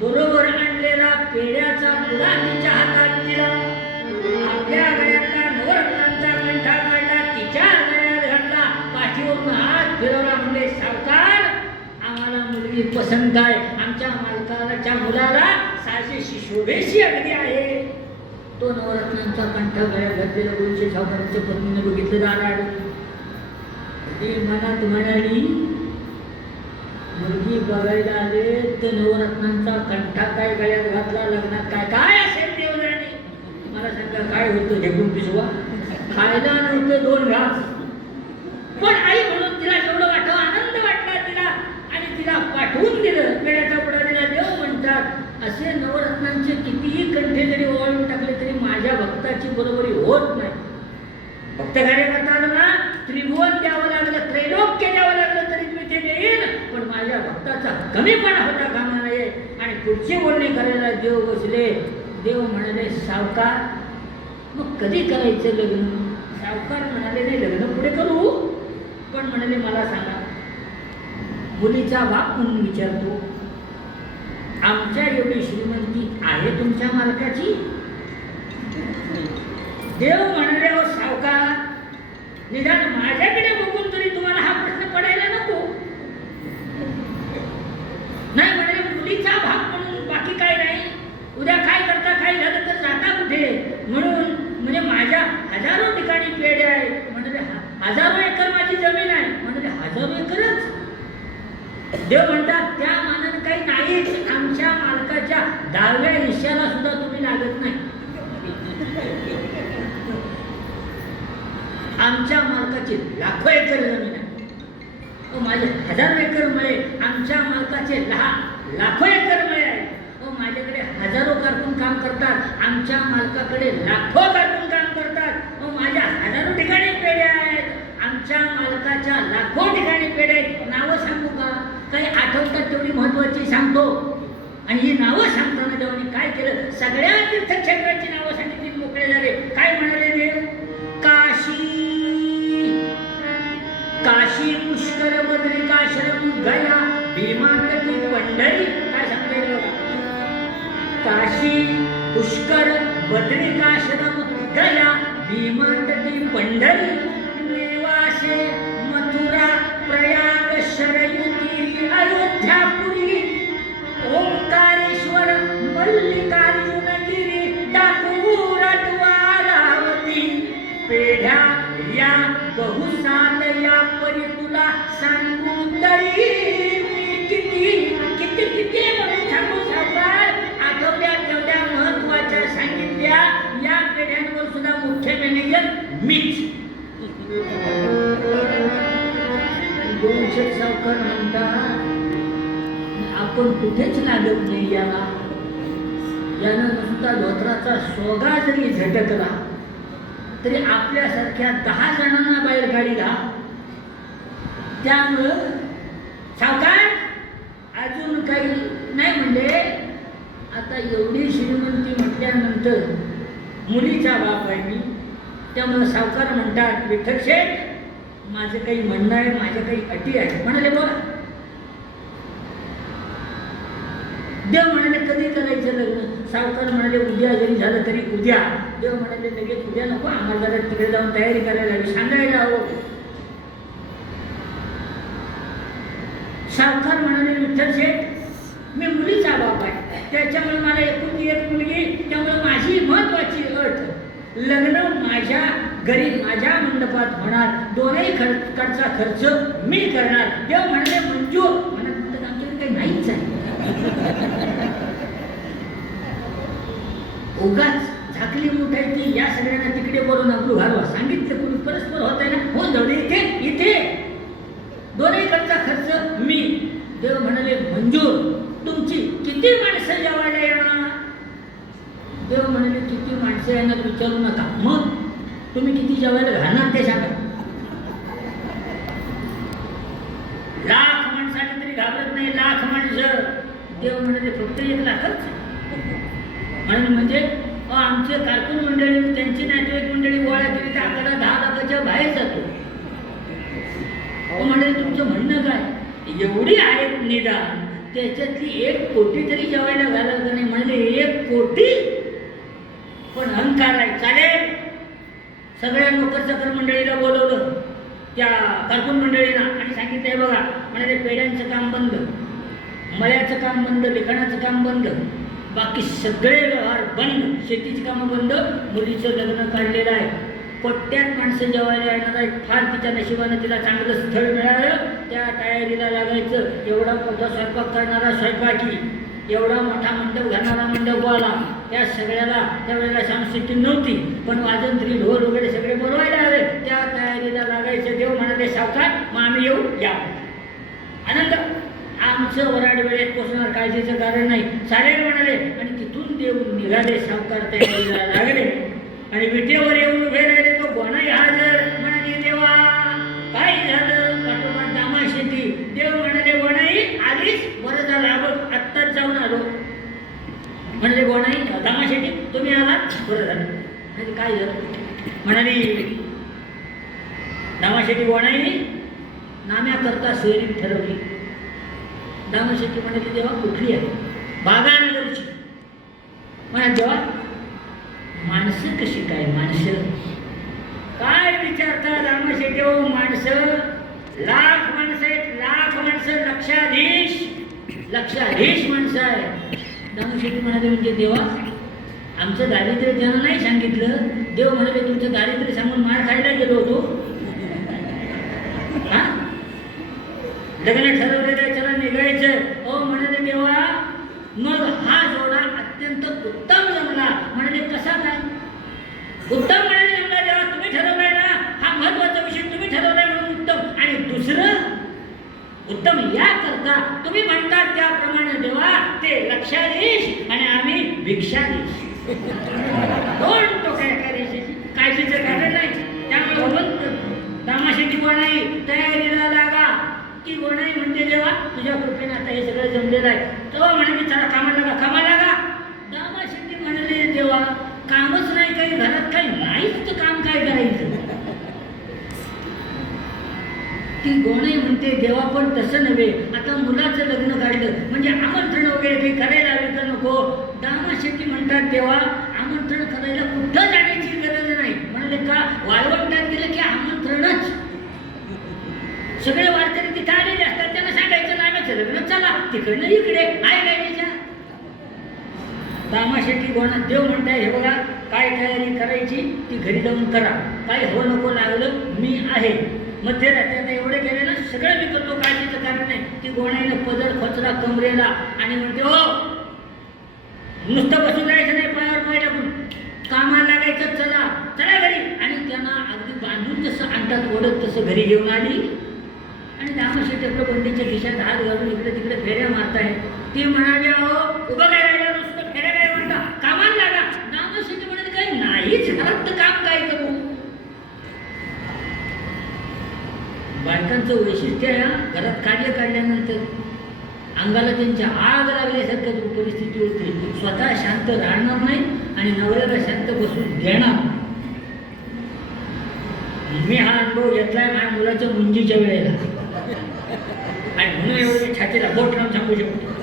बरोबर आणलेला पेढ्याचा पुडा तिच्या हातात दिला. आपल्या गळ्यातला नवरत्नांचा कंठा काढला, तिच्या गळ्यात घातला, पाठीवरून हात फिरवला, म्हणले सावकार आम्हाला मुलगी पसंत आहे, आमच्या मालकाच्या मुलाला साजेशी शोभेशी अगदी आहे. तो नवरत्नांचा कंठा गळ्यात घातलेला गुरुचे सावकारांच्या पत्नीने बघितलं, दाराड. ती मनात म्हणाली, मुलगी बघायला आले तर नवरत्नांचा कंठा काय गळ्यात घातला, लग्नात काय काय असेल देवराणी. मला सांगा काय होतं ढेकून पिसवा, खायला नव्हतं 2 घास. पण आई म्हणून तिला एवढं वाटावं, आनंद वाटला तिला, आणि तिला पाठवून दिलं. पेढ्याचा पुडा दिला. देव म्हणतात असे नवरत्नांचे कितीही कंठे जरी ओवाळून टाकले तरी माझ्या भक्ताची बरोबरी होत नाही. भक्त कार्य करता आलं ना, त्रिभुवन द्यावं लागलं, त्रैलोक्य द्यावं लागलं तरी मी ते देईन, पण माझ्या भक्ताचा कमीपणा होता कामा नये. आणि पुढचे बोलणे करायला देव बसले. देव म्हणाले सावकार मग कधी करायचं लग्न? सावकार म्हणाले नाही लग्न पुढे करू, पण म्हणाले मला सांगा, मुलीचा बाप म्हणून विचारतो, आमच्या एवढी श्रीमंती आहे तुमच्या मालकाची? देव म्हणाले, हो सावकार, निदान माझ्याकडे बघून तरी तुम्हाला हा प्रश्न पडायला नको. नाही म्हणाले, मुलीचा भाग म्हणून बाकी काय नाही, उद्या काय करता, काय झालं तर जाता कुठे, म्हणून म्हणजे माझ्या हजारो ठिकाणी पेढे आहे. म्हणजे हजारो एकर माझी जमीन आहे. म्हणजे हजारो एकरच? देव म्हणतात त्या मानाने काही नाहीच. आमच्या मालकाच्या 10व्या हिश्श्याला सुद्धा तुम्ही लागत नाही. आमच्या मालकाची लाखो एकर जमीन आहे. माझे हजारो एकर मळे, आमच्या मालकाचे लाखो एकर मळे आहे. माझ्याकडे हजारो कारकून काम करतात, आमच्या मालकाकडे लाखो कारकून काम करतात. माझ्या हजारो ठिकाणी पेढे आहेत, आमच्या मालकाच्या लाखो ठिकाणी पेढे आहेत. नावं सांगू का? काही आठवतात तेवढी महत्वाची सांगतो. आणि ही नावं सांगताना जेव्हा मी काय केलं, सगळ्या तीर्थक्षेत्राची नावं सांगितली, मोकळे झाले. काय म्हणाले देव? काशी पुष्कर बद्रिकाश्रम गया भीमा तटी पंढरी. काय सांगता येईल बघा? काशी पुष्कर बद्रिकाश्रम गया भीमा तटी पंढरी नेवासे मथुरा प्रयाग शरयुती अयोध्यापुरी ओंकारेश्वर मल्लिकार्जुनगिरी डाकूर द्वारावती पेढ्या या बहुसाल या परी तुला सांगू तरी मी किती म्हणून सांगू सावकार? आठवड्या तेवढ्या महत्वाच्या सांगितल्या. या पेढ्यांवर सुद्धा मुख्य मॅनेजर मीच. दोनशे सावकार म्हणतात आपण कुठेच लागत नाही याला. यानं नुसता धोत्राचा सोगा जरी झटकला तरी आपल्यासारख्या 10 जणांना बाहेर काढीला. त्यामुळं सावकार अजून काही नाही म्हणले. आता एवढी श्रीमंती म्हटल्यानंतर मुलीचा बाप आहे मी, त्यामुळं सावकार म्हणतात, विठ्ठल शेठ माझं काही म्हणणं आहे, माझ्या काही अटी आहेत. म्हणाले बोला. देव म्हणाले कधी करायचं लग्न? सावकार म्हणाले उद्या जरी झालं तरी उद्या. देव म्हणाले लगेच उद्या नको, आम्हाला जरा तिकडे जाऊन तयारी करायला हवी, सांगायला हवं. सावकार म्हणाले विठ्ठल शेठ मी मुलीचा बाप आहे, त्याच्यामुळे मला एकुलती एक मुलगी, त्यामुळे माझी महत्वाची अट लग्न माझ्या घरी माझ्या मंडपात होणार, दोन्ही खर्चा खर्च मी करणार. देव म्हणाले मंजूर. म्हणत आमच्याकडे काही नाहीच आहे. उगाच झाकली मुठायची या सगळ्यांना तिकडे बोलून आपलं घालवा. सांगितलं कोणी परस्पर होत आहे ना, हो जाऊ दे, इथे दोन्ही खर्चा खर्च मी. देव म्हणाले मंजूर. तुमची किती माणसं जेवायला येणार? देव म्हणाले किती माणसं येणार विचारू नका, मग तुम्ही किती जेवायला घालणार ते सांगा. लाख माणसाने तरी घाबरत नाही, लाख माणसं. देव म्हणाले फक्त 1 लाखच. म्हणजे आमचे कारकून मंडळी त्यांची नातेवाईक मंडळी गोळा केली तर आपल्याला 10 लाखाच्या बाहेर जातो. म्हणजे तुमचं म्हणणं काय? एवढी आहेत निदान त्याच्यातली 1 कोटी तरी जेवायला घालायला का नाही? म्हणजे 1 कोटी पण अहंकार आहे. चालेल. सगळ्या नोकर मंडळीला बोलवलं, त्या कारकून मंडळीला, आणि सांगितलंय बघा म्हणजे पेढ्यांचं काम बंद, मळ्याचं काम बंद, लिखाणाचं काम बंद, बाकी सगळे व्यवहार बंद, शेतीची कामं बंद, मुलीचं लग्न काढलेलं आहे. पट्ट्यात माणसं जेवायला येणार आहेत. फार तिच्या नशिबानं तिला चांगलं स्थळ मिळालं, त्या तयारीला लागायचं. एवढा मोठा स्वयंपाक करणारा स्वयंपाकी, एवढा मोठा मंडप घालणारा मंडपवाला, त्या सगळ्याला त्यावेळेला साऊंड सिस्टीम नव्हती, पण वाजंत्री ढोल वगैरे सगळे बोलवायला आले. त्या तयारीला लागायचं. देव म्हणाले सावकार मग आम्ही येऊ, या. आनंद. आमचं वराड वेळेत पोचणार, काळजीचं कारण नाही. चालेल म्हणाले. आणि तिथून देव निघाले. सावकार तयारीला लागले आणि विटेवर येऊन उभे राहिले. तो गोणाई हजर. म्हणाले देवा काय झालं? पाठोपाठ दामाशेती. देव म्हणाले गोणाई आलीच, बरं झालं, आपण आत्ताच जाऊन आलो. म्हणाले गोणाई दामाशेती तुम्ही आलात, बरं झालं. म्हणजे काय झालं? म्हणाली दामाशेती गोणाई नाम्याकरता सोयरी ठरवली. दामाशेती म्हणाली देवा कुठली आहे? बागानगरची. म्हणा देवा माणसं कशी काय, माणसं काय विचारतात रामशेट्टी हो, माणसं लाख माणसं आहेत, लाख माणसं, लक्षाधीश माणसं आहे. रामशेट्टी म्हणाले म्हणजे देवा आमचं दारिद्र्य ज्यांना नाही सांगितलं. देव म्हणाले तुमचं दारिद्र्य सांगून मार खायला गेलो होतो. हा लग्न ठरवलेलं आहे, चला निघायचं. हो म्हणाले देवा मग हा जोडा अत्यंत उत्तम जमला. म्हणाले कसा काय उत्तम? म्हणाले जमला देवा तुम्ही ठरवलाय ना, हा महत्वाचा विषय तुम्ही ठरवलाय म्हणून उत्तम. आणि दुसरं उत्तम या करता तुम्ही म्हणतात त्याप्रमाणे देवा ते लक्षाधीश आणि आम्ही भिक्षाधीश. दोन टोक्या रेषेची काळजीचं कारण नाही. त्यामुळे रामशेट्टी गोणाई तयारीला लागा. ती गोणाई म्हणते देवा तुझ्या कृपेने आता हे सगळं जमलेलं आहे. तेव्हा म्हणाले चला कामाला लागा. रामशेट्टी म्हणाले देवा कामच नाही काही, घरात काही नाहीच तर काम काय करायचं. ती गोणाई म्हणते देवा पण तसं नव्हे, आता मुलाचं लग्न काढलं म्हणजे आमंत्रण वगैरे काही करायला हवे का नको. रामशेट्टी म्हणतात देवा आमंत्रण करायला कुठं जाण्याची गरज नाही. म्हणाले का वाळवंटात गेलं की आमंत्रणच. सगळे वारकरी तिथे आलेले असतात, त्यांना सांगायचं नाम्याचं लग्न चला तिकडनं इकडे आहे काय त्याच्या. रामशेट्टी गोणा देव म्हणताय हे बघा काय तयारी करायची ती घरी जाऊन करा, काय हो नको लागलं मी आहे. मध्यरात्री आता एवढे केले ना सगळं मी करतो, काळजीचं कारण नाही. ती गोणाईनं पदर खोचला कमरेला आणि म्हणते हो नुसतं बसून जायचं नाही, पायावर पाय टाकून कामाला लागायचं, चला चला घरी. आणि त्यांना अगदी बांधून जसं आणतात ओढत तसं घरी घेऊन आली. आणि रामशेट्टी आपल्या बंडीच्या खिशात हात घालून इकडे तिकडे फेऱ्या मारताय. ती म्हणाली अहो उभं काय राहिलं नुसतं फेऱ्या काय म्हणता, कामाला लागा. रामशेट्टी म्हणाले काही नाहीच घरात तर काम काय करू. बायकांचं वैशिष्ट्य आहे घरात कार्य काढल्यानंतर अंगाला त्यांच्या आग लागल्यासारखं परिस्थिती होते. स्वतः शांत राहणार नाही आणि नवऱ्याला शांत बसून देणार. मी हा अनुभव घेतलाय माझ्या मुलाच्या मुंजीच्या वेळेला आणि म्हणून एवढे छातीला बोट लावून सांगू शकतो.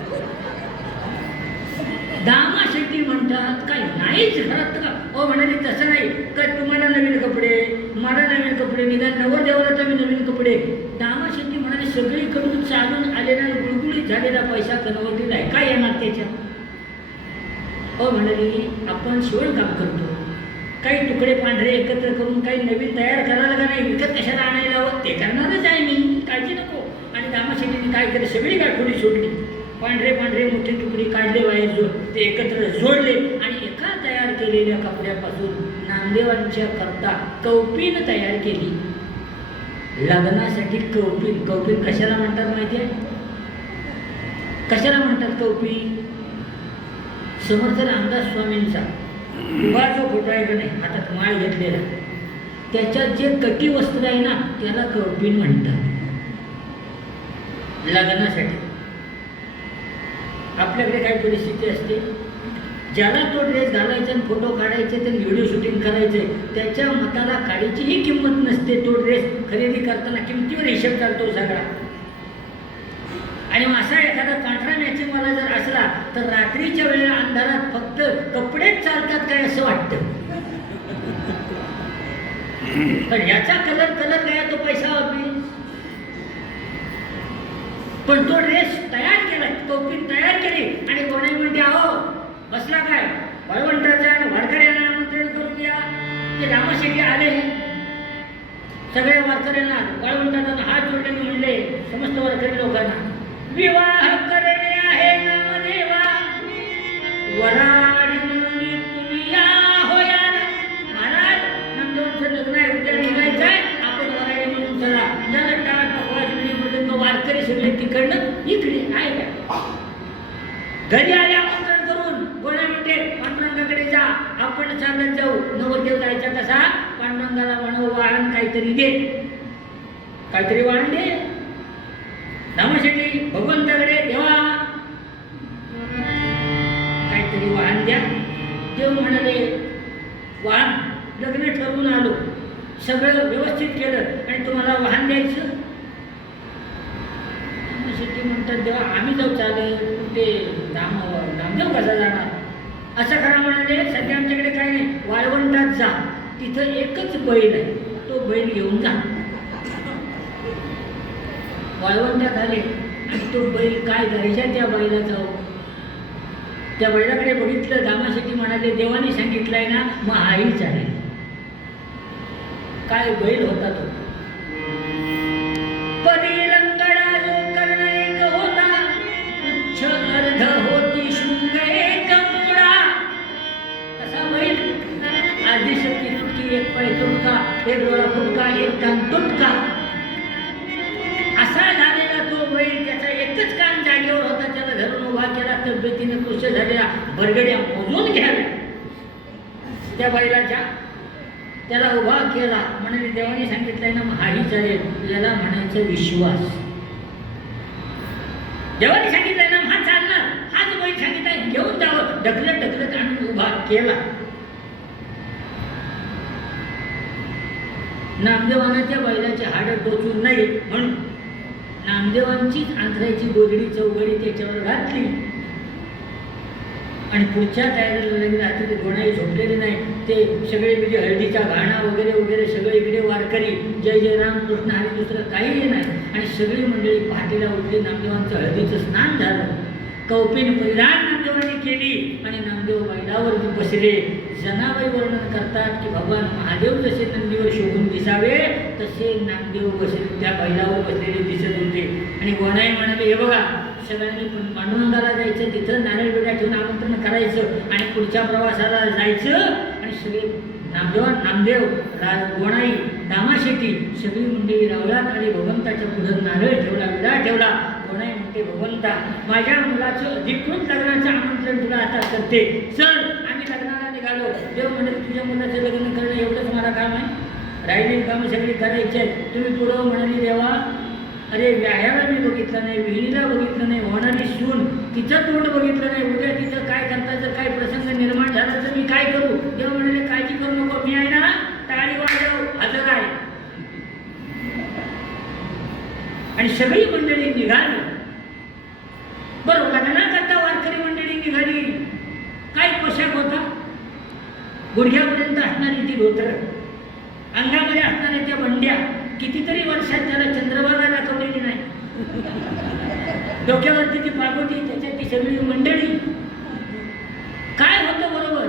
रामशेट्टी म्हणतात काही नाहीच घरात का. हो म्हणाले तसं नाही का तुम्हाला नवीन कपडे मला नवीन कपडे निघाल नवरदेवाला तर मी नवीन कपडे. रामशेट्टी म्हणाले सगळीकडून चालून आलेला गुळगुळीत झालेला पैसा कनवटीला आहे काय येणार त्याच्या. हो म्हणाली आपण शिवणकाम करतो, काही तुकडे पांढरे एकत्र करून काही नवीन तयार करायला का नाही, विकत कशाला आणायला हवं ते करणारच आहे मी, काळजी नको. आणि रामशेट्टीने काय केलं सगळी गाठोडी सोडली, पांढरे पांढरे मोठे तुकडे काढले बाहेर ते एकत्र जोडले आणि एका तयार केलेल्या कपड्यापासून नामदेवांच्या करता कौपीन तयार केली. लग्नासाठी कौपीन. कौपीन कशाला म्हणतात माहिती आहे, कशाला म्हणतात कौपीन. समर्थ रामदास स्वामींचा उभा जो फोटो आहे का नाही हातात माळ घेतलेला त्याच्यात जे कटी वस्त्र आहे ना त्याला कौपीन म्हणतात. लग्नासाठी आपल्याकडे काय परिस्थिती असते, ज्याला तो ड्रेस घालायचा आणि फोटो काढायचे तर व्हिडिओ शूटिंग करायचे त्याच्या मताला काडीचीही किंमत नसते. तो ड्रेस खरेदी करताना किमतीवर हिशेब करतो सगळा. आणि असा एखादा पांढरा मॅचिंगवाला जर असला तर रात्रीच्या वेळेला अंधारात फक्त कपडेच चालतात काय असं वाटतं. पण याचा कलर काय तो पैसा वापरी. पण तो ड्रेस तयार केला, कौपीन तयार केली आणि कोणी म्हणते अहो बसला काय वाळवंटाचा आणि वारकऱ्यांना आमंत्रण करून द्या. ते रामशेट्टी आले सगळ्या वारकऱ्यांना वाळवंटाचा हात जोडले म्हणले समस्त वारकरी लोकांना विवाह करणे आहे नामदेवा वराडी म्हणून तुम्ही या होया. महाराज नंदोंचं लग्न आहे उद्या निघायचं आहे आपण वराडी म्हणून चला. ज्याला टाळ पकवायची म्हणून वारकरी सगळे तिकडनं इकडे आहे का घरी आले आमंत्रण करून गोळा म्हणते पांडुरंगाकडे जा आपण चालत जाऊ. नवरदेव जायचा कसा पांडुरंगाला म्हणू वाहन काहीतरी दे, काहीतरी वाहन दे. रामशेट्टी भगवंताकडे देवा काहीतरी वाहन द्या. देव म्हणाले वाहन लग्न ठरवून आलो सगळं व्यवस्थित केलं आणि तुम्हाला वाहन द्यायचं. शेट्टी म्हणतात देवा आम्ही जाऊ चालेल ते नामदेव कसा जाणार असं करा म्हणाले. सध्या आमच्याकडे काय नाही, वाळवंटात जा, तिथं एकच बैल आहे, तो बैल घेऊन जा. वाळवंटात आले आणि तो बैल काय करायचा त्या बैला जाऊ. त्या बैलाकडे बघितलं, दामाशेट्टी म्हणाले देवाने सांगितलंय ना मग हाहीच आहे. काय बैल होता तो. पदी लंगडा जो कर्ण एक होता, उच्च अर्ध होती शृंग एक मोडा. कसा बैल, आदिशक्ती तुटकी, एक पाय तुटका, एक डोळा फुटका, एक कान तुटका, असा झालेला तो बैल. त्याचा एकच कान जागेवर होता, त्याला धरून उभा केला, तब्येतीने कृश झालेला, बरगड्या मोजून घ्याव्या त्या बैलाच्या. त्याला उभा केला, म्हणाले देवाने सांगितलंय ना मग हाही चालेल. याला म्हणायचं विश्वास. देवाने सांगितलंय ना हा चालणार, हाच बैल सांगितलंय घेऊन जावं, ढकलत ढकलत आम्ही उभा केला. नामदेवानं त्या बैलाचे हाडं टोचून नाही म्हणून नामदेवांचीच आंधळ्याची गोधडी चौघडी त्याच्यावर घातली आणि पुढच्या तयारीला लगेच रात्री ते गोणाई झोपलेले नाही. ते सगळे म्हणजे हळदीचा घाणा वगैरे वगैरे सगळे इकडे वारकरी, जय जय राम कृष्ण हरी, दुसरं काही नाही. आणि सगळी मंडळी पहाटेला उठली, नामदेवांचं हळदीचं स्नान झालं, कौपीन परिधान नामदेवांनी केली आणि नामदेव बैलावर बसले. जनाबाई वर्णन करतात की भगवान महादेव जसे नंदीवर शोभून दिसावे तसे नामदेव बसले त्या बैलावर बसलेले दिसत होते. आणि गोणाई म्हणाले हे बघा, सगळ्यांनी पांडुरंगाला जायचं, तिथं नारळ बिड्या ठेवून आमंत्रण करायचं आणि पुढच्या प्रवासाला जायचं. आणि सगळे नामदेव गोणाई दामाशेट्टी सगळी मंडळी रावलात आणि भगवंताच्या पुढं नारळ ठेवला, विडा ठेवला. गोणाई म्हणते भगवंता माझ्या मुलाचं अधिकृत लग्नाचं आमंत्रण तुला आता करते, चल आम्ही लग्नाला निघालो. देव म्हणजे तुझ्या मुलाचं लग्न करणं एवढंच मला काम आहे, राहिलेली कामं सगळी करायची आहेत. तुम्ही पुढं म्हणाली देवा अरे व्याह्याला मी बघितलं नाही, विहिरीला बघितलं नाही, होणारी सून तिचं तोंड बघितलं नाही, उद्या तिचं काय करता जर काय प्रसंग निर्माण झाला तर मी काय करू. देव म्हणाले काळजी करू नको, मी आहे ना, टाळी वाजव, हजर आहे. आणि सगळी मंडळी निघाली. बरोबर लग्नाकरता वारकरी मंडळी निघाली. काय पोशाख होता, गुडघ्यापर्यंत असणारी ती धोतर, अंगामध्ये असणाऱ्या त्या बंड्या, कितीतरी वर्षात त्याला चंद्रभागा दाखवलेली नाही, डोक्यावरती ती पागोटी, त्याच्यात ती सगळी मंडळी. काय होतं बरोबर,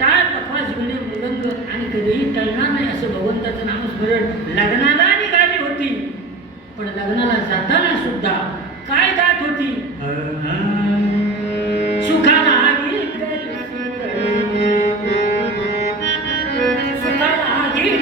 टाळ पखवाज विणे मृदंग आणि कधीही टळणार नाही असं भगवंताचं नामस्मरण. लग्नाला निघाली होती पण लग्नाला जाताना सुद्धा काय गात होती, सुखाला आगी सुखाला आगी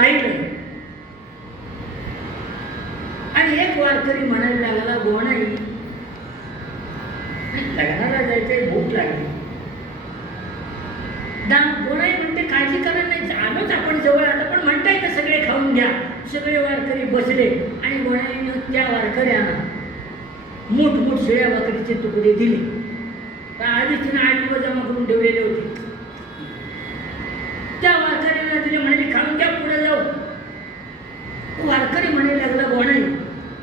राहिलं. आणि एक वारकरी म्हणायला लागला, गोणाई लग्नाला जायचंय, भूक लागली. गोणाई म्हणते काळजी करा नाही, आलोच आपण जवळ, आता पण म्हणताय तर सगळे खाऊन घ्या. सगळे वारकरी बसले आणि गोणाईनं त्या वारकऱ्यांना मोठमोठ शेळ्या बकरीचे तुकडे दिले. आधीच तिने 8 दिवस जमा करून ठेवलेले होते. त्या वारकऱ्यांना दिले, म्हणाले खाऊन घ्या, पुढे जाऊ. वारकरी म्हणायला लागला, गोणाई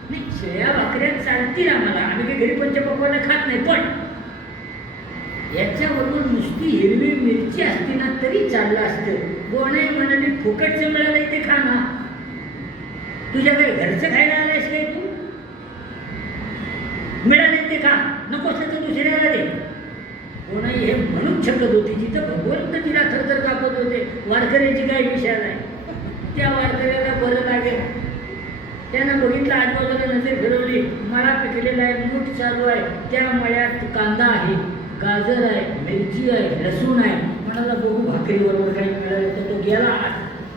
नाही, शेळ्या भाकऱ्या चालतील आम्हाला, आम्ही काही घरी पंचपक्वान्न खात नाही, पण याच्याबरोबर नुसती हिरवी मिरची असती ना तरी चाललं असतं. गोणाई म्हणाली, फुकटचं मिळालंय ते खा ना, तुझ्याकडे घरचं खायला आलायस काय तू? मिळाले ते खा, नको असलं तर दुसऱ्याला दे. गोणाई हे म्हणून शकत होती, जिथं भगवंत तिला थरथर कापत होते, वारकऱ्याची काय विषय नाही. त्या वारकऱ्याला बरं लागेल, त्यानं बघितलं, आजूबाजूला नजर फिरवली, मळा पिकलेला आहे, मूठ चालू आहे, त्या मळ्यात कांदा आहे, गाजर आहे, मिरची आहे, लसूण आहे. म्हणाला बघू भाकरीबरोबर काही मिळालं तर. तो गेला,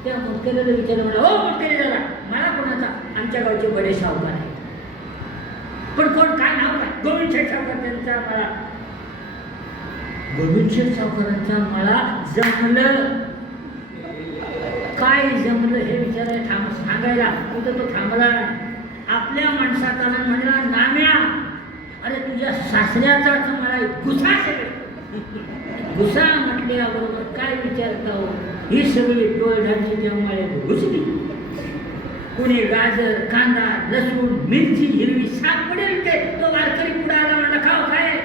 त्या मुटकऱ्याला विचारलं, म्हणा हो मुटकरी दादा, मला कोणाचा? आमच्या गावचे बडे सावकार आहे. पण कोण, काय नाव काय? गोविंद शेठ सावकार, त्यांचा मळा. गोविंद शेठ सावकारांचा मळा जमलं. काय जमलं हे विचारायला सांगायला कुठं तो थांबला. आपल्या माणसात आला, म्हणला, नाम्या, अरे तुझ्या सासऱ्याचाच मला घुसा सगळे. घुसा म्हटल्याबरोबर काय विचारता हो, ही सगळी टोळढाची मळ्यात घुसली. कुणी गाजर, कांदा, लसूण, मिरची हिरवी सापडेल ते. तो वारकरी पुढे आला, म्हणला, खाऊ काय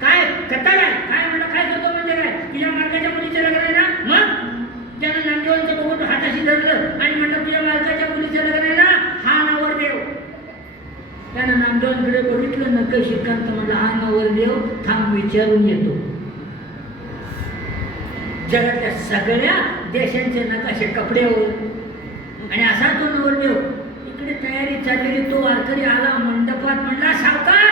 काय कटाळ आहे काय? म्हणलं काय करतो म्हणजे काय? तुझ्या मालकाच्या मुलीचं लग्न आहे ना? मग त्यानं नामदेवांचं बघून हाताशी धरलं आणि म्हणलं, तुझ्या मालकाच्या मुलीचं लग्न आहे ना? हा नवरदेव. त्यानं नामदेवांकडे बघितलं, नकल श्रीकांत, म्हणलं, हा नवरदेव, थांब विचारून येतो. जगातल्या सगळ्या देशांचे नकाशे कपड्यावर आणि असा तो नवरदेव. इकडे तयारी चाललेली. तो वारकरी आला मंडपात, म्हणला, सावकार,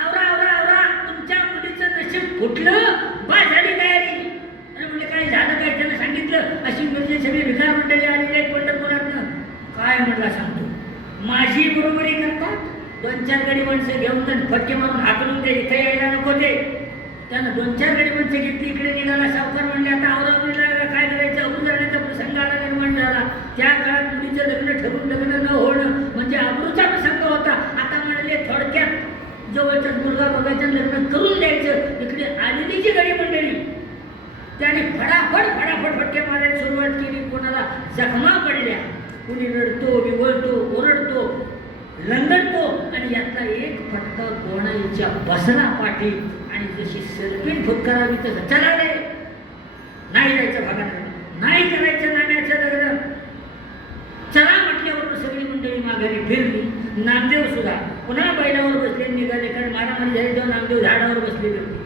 आवरा आवरा आवरा, तुमच्या मुलीचं नशीब फुटलं, बा झाली तयारी. अरे म्हणजे काय झालं काय? त्यानं सांगितलं, अशी म्हणजे सगळी भिकार मंडळी आलेली आहेत पंढरपुरातनं. काय म्हणला सांगतो, माझी बरोबरी करतात, 2-4 गडी माणसं घेऊन तर फटके मारून हाकलून दे, इथे यायला नको ते. त्यानं 2-4 गडी माणसं घेतली, इकडे निघाला. सावकार म्हणले, आता आवरावरीला काय करायचं? अवरून जाण्याचा प्रसंग आला, निर्माण झाला. त्या काळात मुलीचं लग्न ठरून लग्न न होणं म्हणजे अब्रूचा प्रसंग होता. आता म्हणाले, थोडक्यात जवळचाच मुलगा बघायचा, लग्न करून द्यायचं. इकडे आलेली जी गडी मंडळी, त्याने फटाफट फटके मारायला सुरुवात केली. कोणाला जखमा पडल्या, कुणी रडतो, विवळतो, ओरडतो, लंगडतो. आणि यातला एक फटका गोणाईच्या बसला पाठी आणि जशी सर्पिन फुटकारावी तसं, चला रे, नाही जायचं भागात, नाही करायचं नाम्याचं लग्न. चला म्हटल्यावर सगळी मंडळी माघारी फिरली. नामदेव सुद्धा पुन्हा बैलावर बसले, निघाले. कारण मारामारी झाली तेव्हा नामदेव झाडावर बसले होते.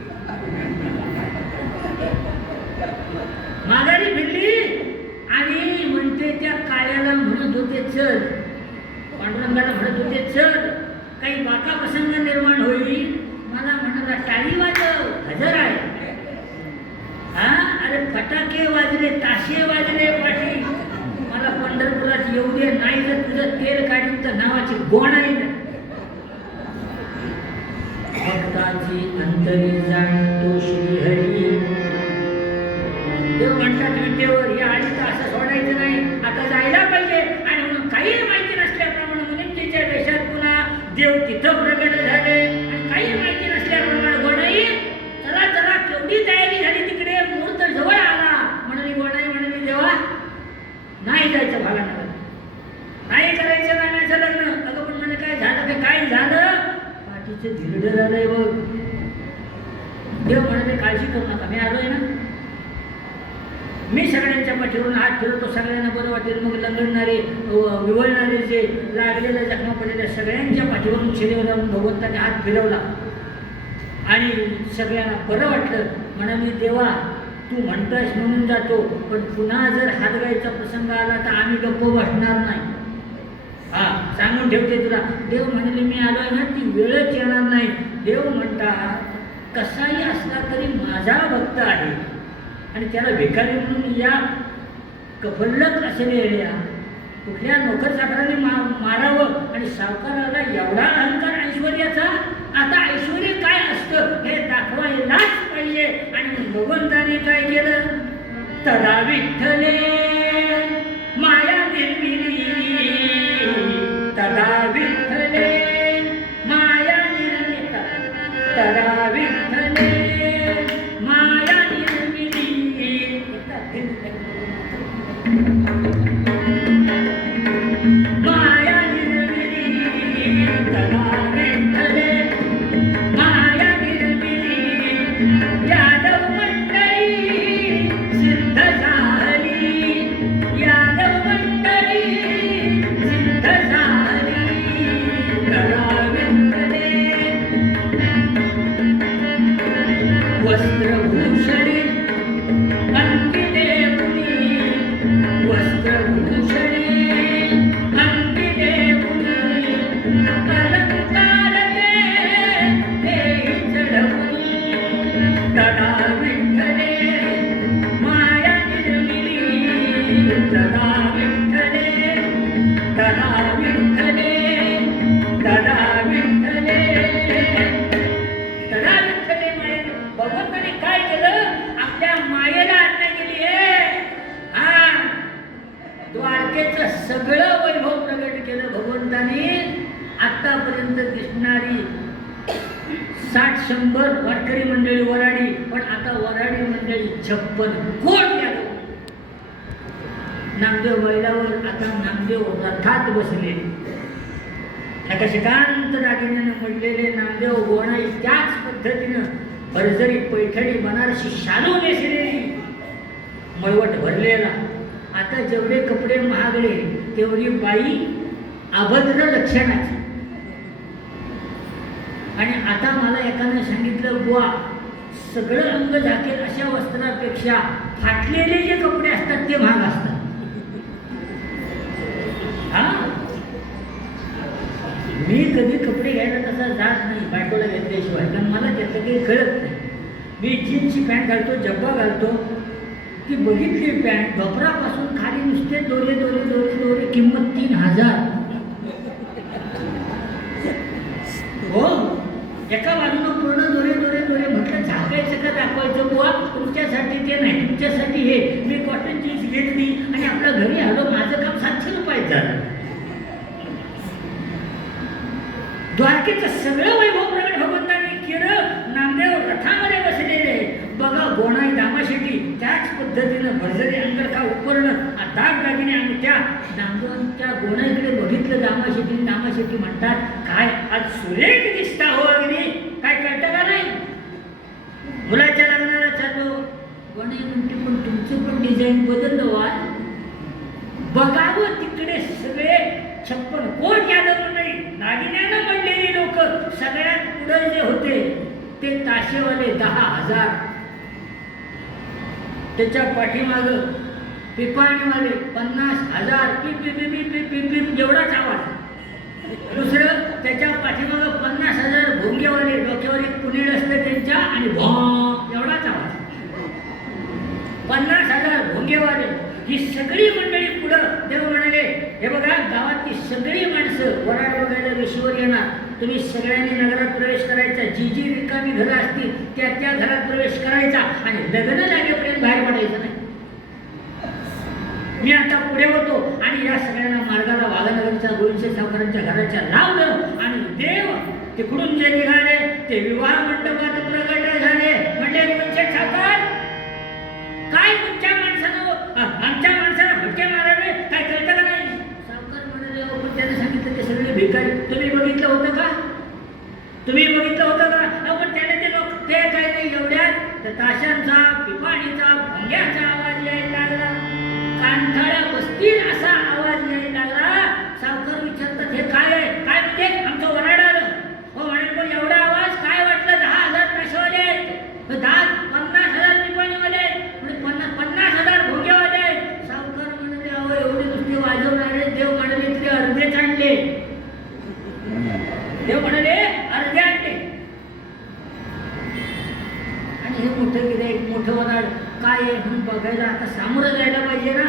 माघारी फिरली आणि म्हणते, त्या काळ्याला म्हणत होते चल, पांडुरंगाला म्हणत होते चल, काही बाका प्रसंग निर्माण होईल. मला म्हणाला, टाळी वाजव, हजर आहे. हा, अरे फटाके वाजले, ताशे वाजले पाठी, मला पंढरपुरात येऊ दे, नाही तर तुझं तेल काढून तर नावाची गोणाई नाही. भक्ताची अंतरी जाणतो श्रीहरी. देव म्हणतात विद्येवर, या आधी तर असं सोडायचं नाही, आता जायला पाहिजे. आणि म्हणून काही माहिती नसल्याप्रमाणे मुलींच्या देशात पुन्हा देव तिथं प्रगट झाले. आणि काही माहिती नसल्याप्रमाणे गोणाई, चला चला, केवढी तयारी झाली, तिकडे मुहूर्त जवळ आला. म्हणाली गोणाई, म्हणाली, देवा नाही जायचं भागाला, नाही करायचं नाम्याचं लग्न. अगं पण म्हणे काय झालं, काय झालं? पाठीचं धिरडं झालंय बघ. देव म्हणाले, काळजी करू नका, मी आलोय ना, मी सगळ्यांच्या पाठीवरून हात फिरवतो, सगळ्यांना बरं वाटेल. मग लंगडणारे, विवळणारे, जे लागलेल्या जखमा पडलेल्या सगळ्यांच्या पाठीवरून शिरेवर लावून भगवंताने हात फिरवला आणि सगळ्यांना बरं वाटलं. म्हणाली, देवा तू म्हणतोयस म्हणून जातो, पण पुन्हा जर हात गायचा प्रसंग आला तर आम्ही गप्प बसणार नाही. हा, सांगून ठेवते तुला. देव म्हणाले, मी आलोय ना, ती वेळच येणार नाही. देव म्हणतात, कसाही असला तरी माझा भक्त आहे आणि त्याला भिकारी म्हणून या कफल्लक असलेल्या कुठल्या नोकर-चाकराने मारावं आणि सावकाराला एवढा अहंकार ऐश्वर्याचा. आता ऐश्वर्य काय असतं हे दाखवायलाच पाहिजे. आणि भगवंताने काय केलं? तदा विठ्ठले माया निर्मिली, तदा विठ्ठले माया निर्मिता, तदा विठ्ठले माया निर्मिली. माया निर्मिली, तदा विठ्ठले माया निर्मिली. यादव मंडळी सिद्ध झाली, यादव मंडळी सिद्ध झाली. तदा विठ्ठले वस्त्रभूषणे अंकिते मुनी, वस्त्रभूषणे अंकिते मुनी. अलंकार ते चढवली, तदा विठ्ठले माया निर्मिली. तदा विठ्ठले, तदा विठ्ठले, तदा विठ्ठले, तदा विठ्ठले माया. भगवंताने काय केलं? आपल्या मायेला आज्ञा केली आहे. हा, द्वारकेचं सगळं वैभव प्रगट केलं भगवंताने. आतापर्यंत दिसणारी 60-100 वारकरी मंडळी वराडी, पण आता वराडी मंडळी 56 कोटी आलो. नामदेव बैलावर, आता नामदेव रथात बसले. नकशिकांत दागिन्यानं मडलेले नामदेव गोणाई त्याच पद्धतीनं भरजरी पैठणी बनारसी शालू नेसलेली, मळवट भरलेला. आता जेवढे कपडे महागडे तेवढी बाई अभद्र लक्षणाची. आणि आता मला एकानं सांगितलं, बुवा सगळं अंग झाकेल अशा वस्त्रापेक्षा फाटलेले जे कपडे असतात ते महाग असतात. हा, मी कधी कपडे घ्यायला तसा जात नाही बायकोला घेतल्याशिवाय, कारण मला त्याचं काही कळत नाही. मी जीन्सची पॅन्ट घालतो, जब्बा घालतो. ती बघितली पॅन्ट, धोपरापासून खाली नुसते दोरे दोरे दोरे दोरे, किंमत 3000. हो, एका बाजूनं पूर्ण दोरे दोरे दोरे. म्हटलं झाकायचं का दाखवायचं? बुवा तुमच्यासाठी ते नाही, तुमच्यासाठी हे. मी कॉटन जीन्स घेतली आणि आपल्या घरी आलो. माझं काम 700 रुपयात झालं. द्वारकेचं सगळं वैभव प्रगट भगवंतांनी केलं. नामदेव रथामध्ये बसलेले. बघा गोणाई दामाशेटी त्याच पद्धतीनं भरजरी अंगर का उपरणं दाग दागिने. आणि त्या नामदेवांच्या गोणाईकडे बघितलं दामाशेटी. दामाशेटी म्हणतात, काय आज सुरेख दिसता हो अगदी, काय कळतं का नाही? मुलाच्या लग्नाला चाललो. गोणाई म्हणते, पण तुमचं पण डिझाईन बदललं वा. बघावं तिकडे सगळे 56 कोट यादव नाही, दागिन्यानं पडलेली लोक. सगळ्यात पुढे जे होते ते ताशेवाले 10,000. त्याच्या पाठीमाग पिपाणीवाले 50,000. पिप पिप पिप पिप पिप पिप एवढाच आवाज. दुसरं त्याच्या पाठीमाग 50,000 भोंगेवाले, डोक्यावर एक कुणीड असतं त्यांच्या, आणि भॉ एवढाच आवाज. 50,000 भोंगेवाले. ही सगळी मंडळी पुढं. देव म्हणाले, हे बघा गावातली सगळी माणसं वराड बघायला विश्वर येणार. तुम्ही सगळ्यांनी नगरात प्रवेश करायचा. जी जी रिकामी घरं असतील त्या त्या घरात प्रवेश करायचा आणि लग्न लागेपर्यंत बाहेर पडायचं नाही. मी आता पुढे होतो आणि या सगळ्यांना मार्गाला वाघनगरच्या गोविंदशेठ सावकारांच्या घराच्या लावलं. आणि देव तिकडून जे निघाले ते विवाह मंडपात प्रगट झाले. म्हणजे गोविंदशेठ सावकार, काय तुमच्या माणसानं आमच्या माणसाला फटके मारावे, काय कळतं का नाही? सावकार म्हणाले, पण त्याने सांगितलं ते सगळे भिकारी. तुम्ही बघितलं होतं का? तुम्ही बघितलं होतं का? पण त्याने ते लोक ते काही नाही. एवढ्यात ताशांचा, पिपाणीचा, भोंग्याचा आवाज यायला लागला. कांठाळ्या बसतील असा आवाज यायला लागला. सावकार विचारतात, हे काय आहे? काय म्हणजे? आमचं वराड आलं. हो म्हणे, पण एवढा आवाज काय वाटलं? 10,000 पैशावाले आहेत, 50,000 पिपाणीवाले आहेत, 50,000 भोंग्यावाले आहेत. सावकार म्हणाले, अहो एवढे नुसते वाजवणारे. देव म्हणाले, इकडे अर्धेच आणले. देव म्हणाले, अर्धे आणले. आणि हे मोठं गिऱ्हाईक, मोठं वराड काय आहे म्हणून बघायला आता सामोरं जायला पाहिजे ना.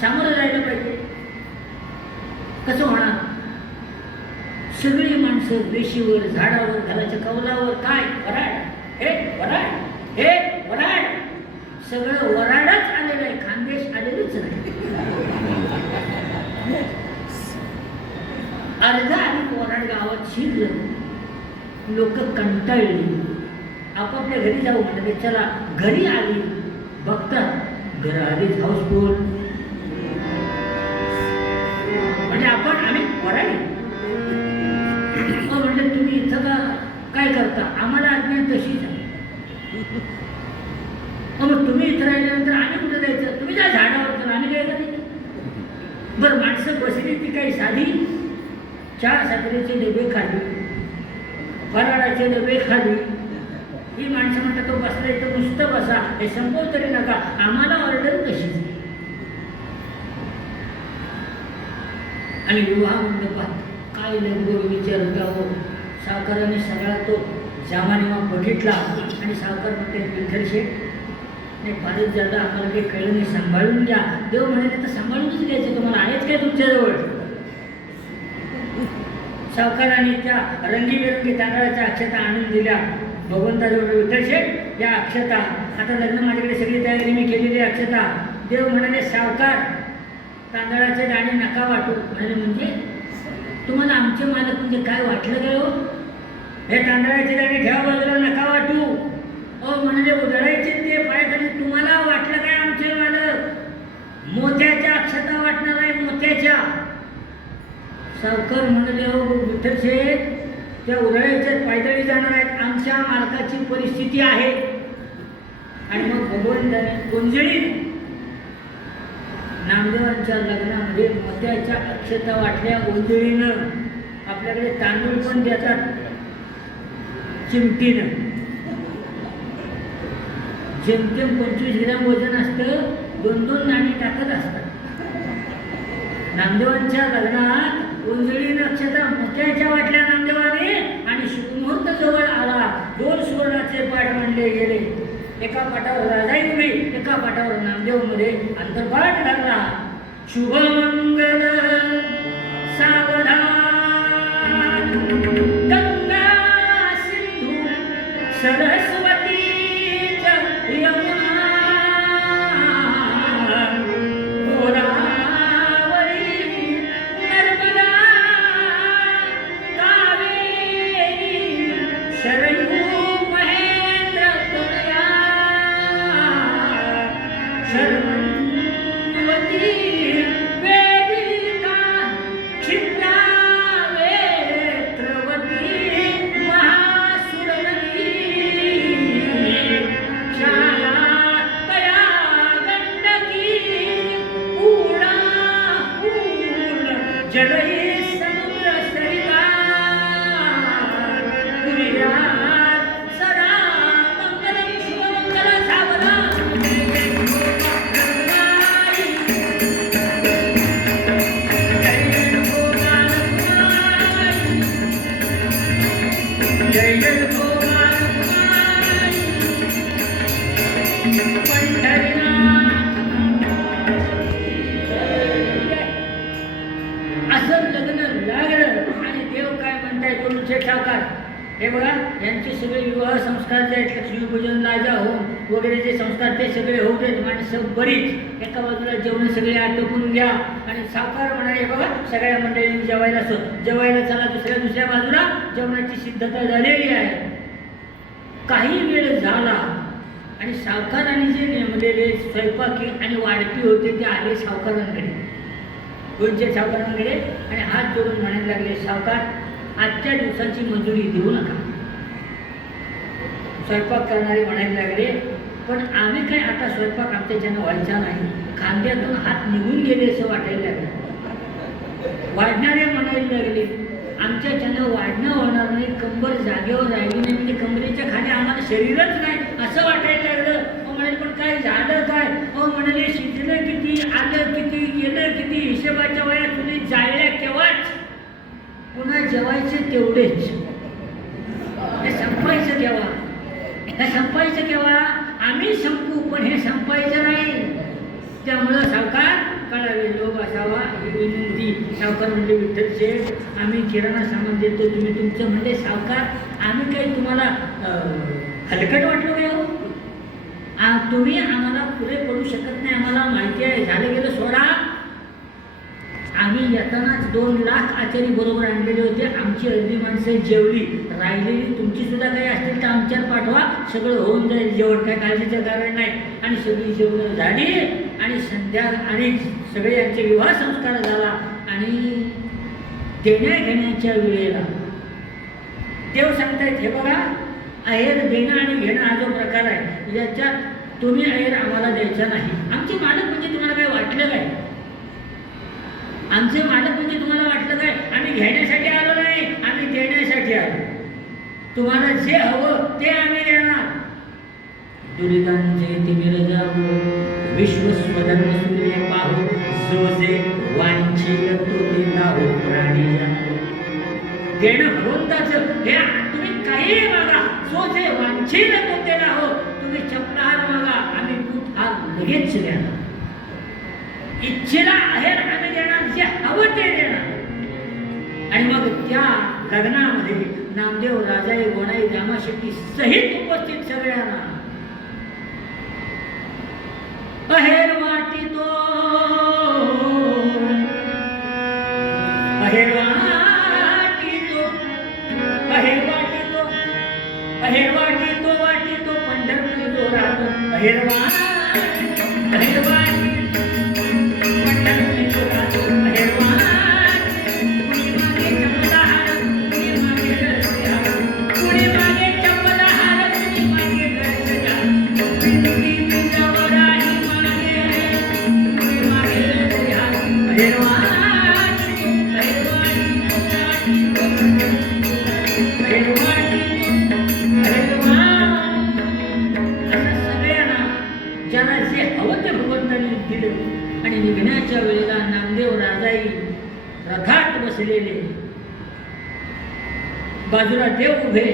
सामोरं जायला पाहिजे. कसं होणार? सगळी माणसं वेशीवर, झाडावर, घराच्या कौलावर, काय वराड, हे वराड, हे वराड, सगळं वराडच आलेलं आहे, खानदेश आलेलंच नाही. अर्धा आणि वराड गावात शिरलं. लोक कंटाळली, आपापल्या घरी जाऊ म्हणाले. चला घरी आली, बघतात घर आलीच हाऊसफुल. म्हणजे आम्ही वराडी. म्हणजे तुम्ही इथं का काय करता? आम्हाला आज्ञा तशीच आहे. मग तुम्ही इथं राहिल्यानंतर आम्ही कुठं जायचं? तुम्ही जा झाडावर, तर आम्ही काय करायचं? बरं, माणसं बसली ती काही साधी, चहा साखरेचे डबे खाली, फराळाचे डबे खाली. ही माणसं म्हणतात तो बसला इथं नुसतं बसा, हे संपव तरी नका, आम्हाला ऑर्डर तशीच. आणि विवाह मंडपात काय लगबग विचारता हो. सावकाराने सगळा तो जामानिमा बघितला आणि सावकार म्हणते विठ्ठल शेठ, नाही फारच जादा आम्हाला काही कळलं नाही, सांभाळून घ्या. देव म्हणाले तर सांभाळूनच घ्यायचं, तुम्हाला आहेच काय तुमच्याजवळ? सावकाराने त्या रंगीबेरंगी तांदळाच्या अक्षता आणून दिल्या भगवंताजवळ. विठ्ठल शेठ, या अक्षता, आता लग्न माझ्याकडे सगळी तयारी मी केलेली अक्षता. देव म्हणाले सावकार, तांदळाचे दाणे नका वाटू. म्हणाले म्हणजे तुम्हाला आमचे मालक म्हणजे काय वाटलं काय हो? हे तांदळाचे दाणे ठेवा बाजूला, नका वाटू. म्हणाले उधळायचे ते पायाखाली, तुम्हाला वाटलं काय आमचे मालक? मोत्याच्या अक्षता वाटणार आहे, मोत्याच्या. सावकार म्हणाले हो विठ्ठल शेठ, त्या उधळायच्या पायदळी जाणार आहेत, आमच्या मालकाची परिस्थिती आहे. आणि मग भगवंताने गोंजळीत नामदेवांच्या लग्नामध्ये मोत्याच्या अक्षता वाटल्या गोंधळीनं. आपल्याकडे तांदूळ पण देतात चिमटीनं, जेमतेम 25 ग्रॅम वजन असतं, 2-2 नाणी टाकत असतात. नामदेवांच्या लग्नात गोंधळीनं अक्षता मोत्याच्या वाटल्या नामदेवाने. आणि शुभमुहूर्त जवळ आला, 2 सुवर्णाचे पाठ मांडले गेले. एका पाठावर राजाई उभी, एका पाठावर नामदेव मध्ये अंतर्पाठ लागला. शुभमंगल सावधान, गंगा सिंधू सरस्वती यमुना गोदावरी नर्मदा कावेरी शरयू शर्वती वेदिका क्षिप्रा वेत्रवती महासुरनदी छाया तया गंडकी पूर्णा पूर्ण जलई समुद्र सरिता कुर्यात् सदा मंगलम शुभमंगल सावधान. जय जय असं लग्न लागलं. आणि देव काय म्हणताय तुमचे सावकार, हे बघा यांचे सगळे विवाह संस्कार जे आहेत, लक्ष्मीपूजन, राजा होम वगैरे जे संस्कार, ते सगळे होऊ देत. माणसं बरीच एका बाजूला जेवण सगळे आटोपून घ्या. आणि सावकार म्हणाले बघा सगळ्या मंडळींनी जेवायला जेवायला चला. दुसऱ्या बाजूला जेवणाची सिद्धता झालेली आहे. काही वेळ झाला आणि सावकारांनी जे नेमलेले स्वयंपाकी आणि वाढपी होते ते आले सावकारांकडे, कोणच्या सावकारांकडे, आणि हात जोडून म्हणायला लागले सावकार, आजच्या दिवसाची मजुरी देऊ नका. स्वयंपाक करणारे म्हणायला लागले पण आम्ही काय आता स्वयंपाक आमच्याच्यानं व्हायचा नाही, खांद्यातून हात निघून गेले असं वाटायला लागले. वाढणारे म्हणायला लागले आमच्याच्यानं वाढणं होणार नाही, कंबर जागेवर राहिली नाही, म्हणजे कमरेच्या खाली आम्हाला शरीरच नाही असं वाटायला लागलं. म्हणाले पण काय झालं काय? म्हणाले शिजलं किती, आलं किती, गेलं किती, हिशोबाच्या वया तुम्ही जाळल्या केव्हाच, पुन्हा जेवायचे तेवढेच. हे संपायचं केव्हा? हे संपायचं केव्हा? आम्ही संपू पण हे संपायचं नाही. त्यामुळं सावकार कळावे लोक असावा ही विनंती. सावकार म्हणजे विठ्ठल शेठ, आम्ही किराणा सामान देतो, तुम्ही तुमचं म्हणजे सावकार, आम्ही काही तुम्हाला हलकट वाटलो काय हो? तुम्ही आम्हाला पुरे पडू शकत नाही, आम्हाला माहिती आहे. झालं गेलं सोडा. आम्ही येतानाच 2 लाख आचारी बरोबर आणलेले होते. आमची अर्धी माणसं जेवली, राहिलेली तुमची सुद्धा काही असतील तर आमच्यात पाठवा, सगळं होऊन जाईल जेवण, काय काळजीचं कारण नाही. आणि सगळी जेवण झाली आणि संध्या आणि सगळे यांचे विवाह संस्कार झाला. आणि देण्या घेण्याच्या वेळेला देव सांगतायत, हे बघा अहेर देणं आणि घेणं हा जो प्रकार आहे, याच्यात तुम्ही अहेर आम्हाला द्यायचा नाही. आमचे मालक म्हणजे तुम्हाला काय वाटलं काय? आमचे मालक म्हणजे तुम्हाला वाटलं काय? आम्ही घेण्यासाठी आलो नाही, आम्ही देण्यासाठी आलो. तुम्हाला जे हवं ते आम्ही देणार. दुरितांचे तिमिर जावो, विश्व स्वधर्म सूर्य पाहू, जो जे वांछित तो ते नाहो प्राणी जाणो. देणं भगवंताचं, हे तुम्ही काही मागा, जो जे वांछित तो ते नाहो. तुम्ही चपलाहार मागा, आम्ही दूध हार लगेच देणार. इच्छेला आहेर आम्ही देणार, जे हवं ते देणार. आणि मग त्या लग्नामध्ये नामदेव, राजाई, गोणाई, दामाशेट्टी सहित उपस्थित सगळ्यांना अहेर वाटितो, अहेर वाटितो, अहेर वाटितो, अहेर वाटितो, वाटितो पंढरपूर जो राहतो अहेर वाटितो, अहेर वाटितो. आणि निघण्याच्या वेळेला नामदेव राजाई रथात बसलेले, बाजूला देव उभे.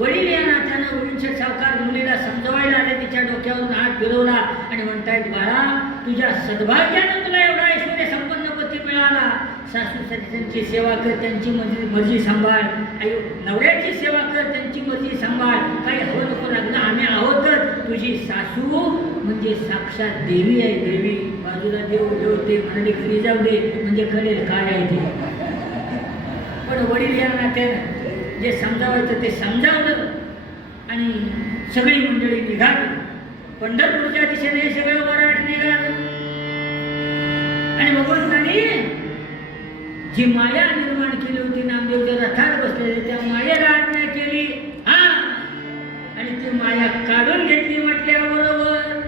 वडील या नात्यानं वडीलचे सावकार मुलीला समजवायला आले, तिच्या डोक्यावरून हात फिरवला आणि म्हणतायत, बाळा तुझ्या सद्भाग्यानं तुला एवढा ऐश्वर्य संपन्न पती मिळाला. सासू सासऱ्यांची सेवा कर, त्यांची मर्जी सांभाळ. आई नवऱ्याची सेवा कर, त्यांची मर्जी सांभाळ. काही हवं नको लागलं, आम्ही आहोतच. तुझी सासू म्हणजे साक्षात देवी आहे, देवी. बाजूला देव उभे होते, म्हणाले घरी जाऊ दे म्हणजे कळेल काय आहे ते. पण वडील या नात्यानं जे समजावायचं ते समजावलं आणि सगळी मंडळी निघाली. पंढरपूरच्या दिशेने हे सगळं वराड निघालं. आणि भगवंताने जी माया निर्माण केली होती, नामदेवच्या रथात बसलेले, त्या मायेला आज्ञा केली. आणि ती माया काढून घेतली म्हटल्याबरोबर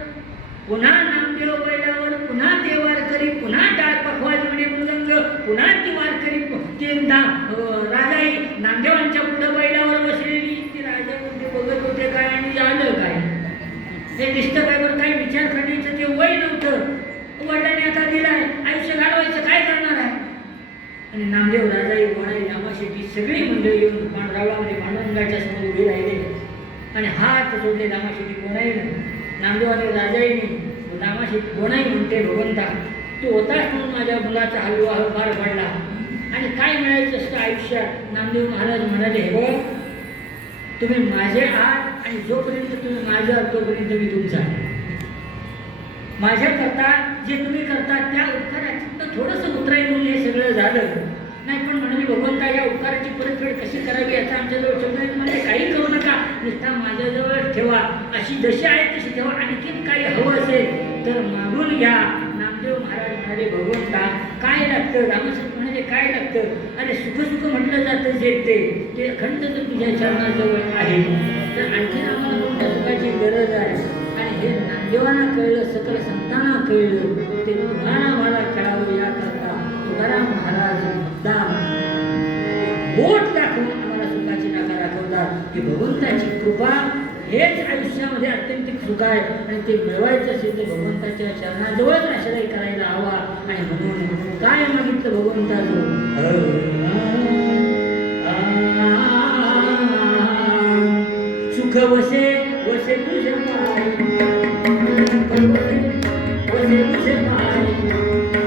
पुन्हा नामदेव बैलावर, पुन्हा ते वारकरी, पुन्हा टाळ पखवाज म्हणे मृदंग, पुन्हा ती वारकरी राजाई नामदेवांच्या पुढं बैलावर बसलेली. ती राजा म्हणजे बघत होते काय आणि झालं काय, हे दिसतं काय? बरं काही विचार करण्याचं ते वय नव्हतं. वडिलांनी आता दिलाय, आयुष्य घालवायचं, काय करणार आहे? आणि नामदेव, राजाई, गोणाई, दामाशेट्टी सगळी मंडळी येऊन रावळामध्ये पांडुरंगाच्या समोर उभी राहिले आणि हात जोडले दामाशेट्टी गोणाईनं. नामदेवाने राजाईने दामाशेट्टी गोणाई म्हणते, भगवंता तू होतास म्हणून माझ्या मुलाचा हा विवाह पार पडला. आणि काय मिळायचं असतं आयुष्यात? नामदेव महाराज म्हणाले, हे बघ तुम्ही माझे आहात आणि जोपर्यंत तुम्ही माझे आहात तोपर्यंत मी तुमचा आहे. माझ्याकरता जे तुम्ही करता त्या उपकाराचं थोडंसं उतराई म्हणून हे सगळं झालं नाही. पण म्हणाले, भगवंता या उपकाराची परतफेड कशी करावी याचा आमच्याजवळ शब्द नाही. म्हणजे काही करू नका, नुसता माझ्याजवळ ठेवा, अशी जशी आहे तशी ठेवा. आणखीन काही हवं असेल तर मागून घ्या. नामदेव महाराज म्हणाले, भगवंता काय लागतं? रामचंद्र म्हणाले, काय लागतं? अरे सुख म्हटलं जातं जे ते अखंड तर तुझ्या चरणाजवळ आहे, तर आणखीन आम्हाला कोणत्या सुखाची गरज आहे? आणि हे नामदेवांना कळलं, सकल संतांना कळलं. ते तुम्हाला मला कळावं याकरता तुकाराम महाराज बोट दाखवून आम्हाला सुखाची नाका दाखवतात. ही भगवंताची कृपा, हेच आयुष्यामध्ये अत्यंतिक सुख आहे. आणि ते मिळवायचं असेल तर भगवंताच्या चरणाजवळच आश्रय करायला हवा. आणि म्हणून काय मागितलं भगवंताचं? सुख वसे वसे तुझ्या पायी, वसे कसे पाय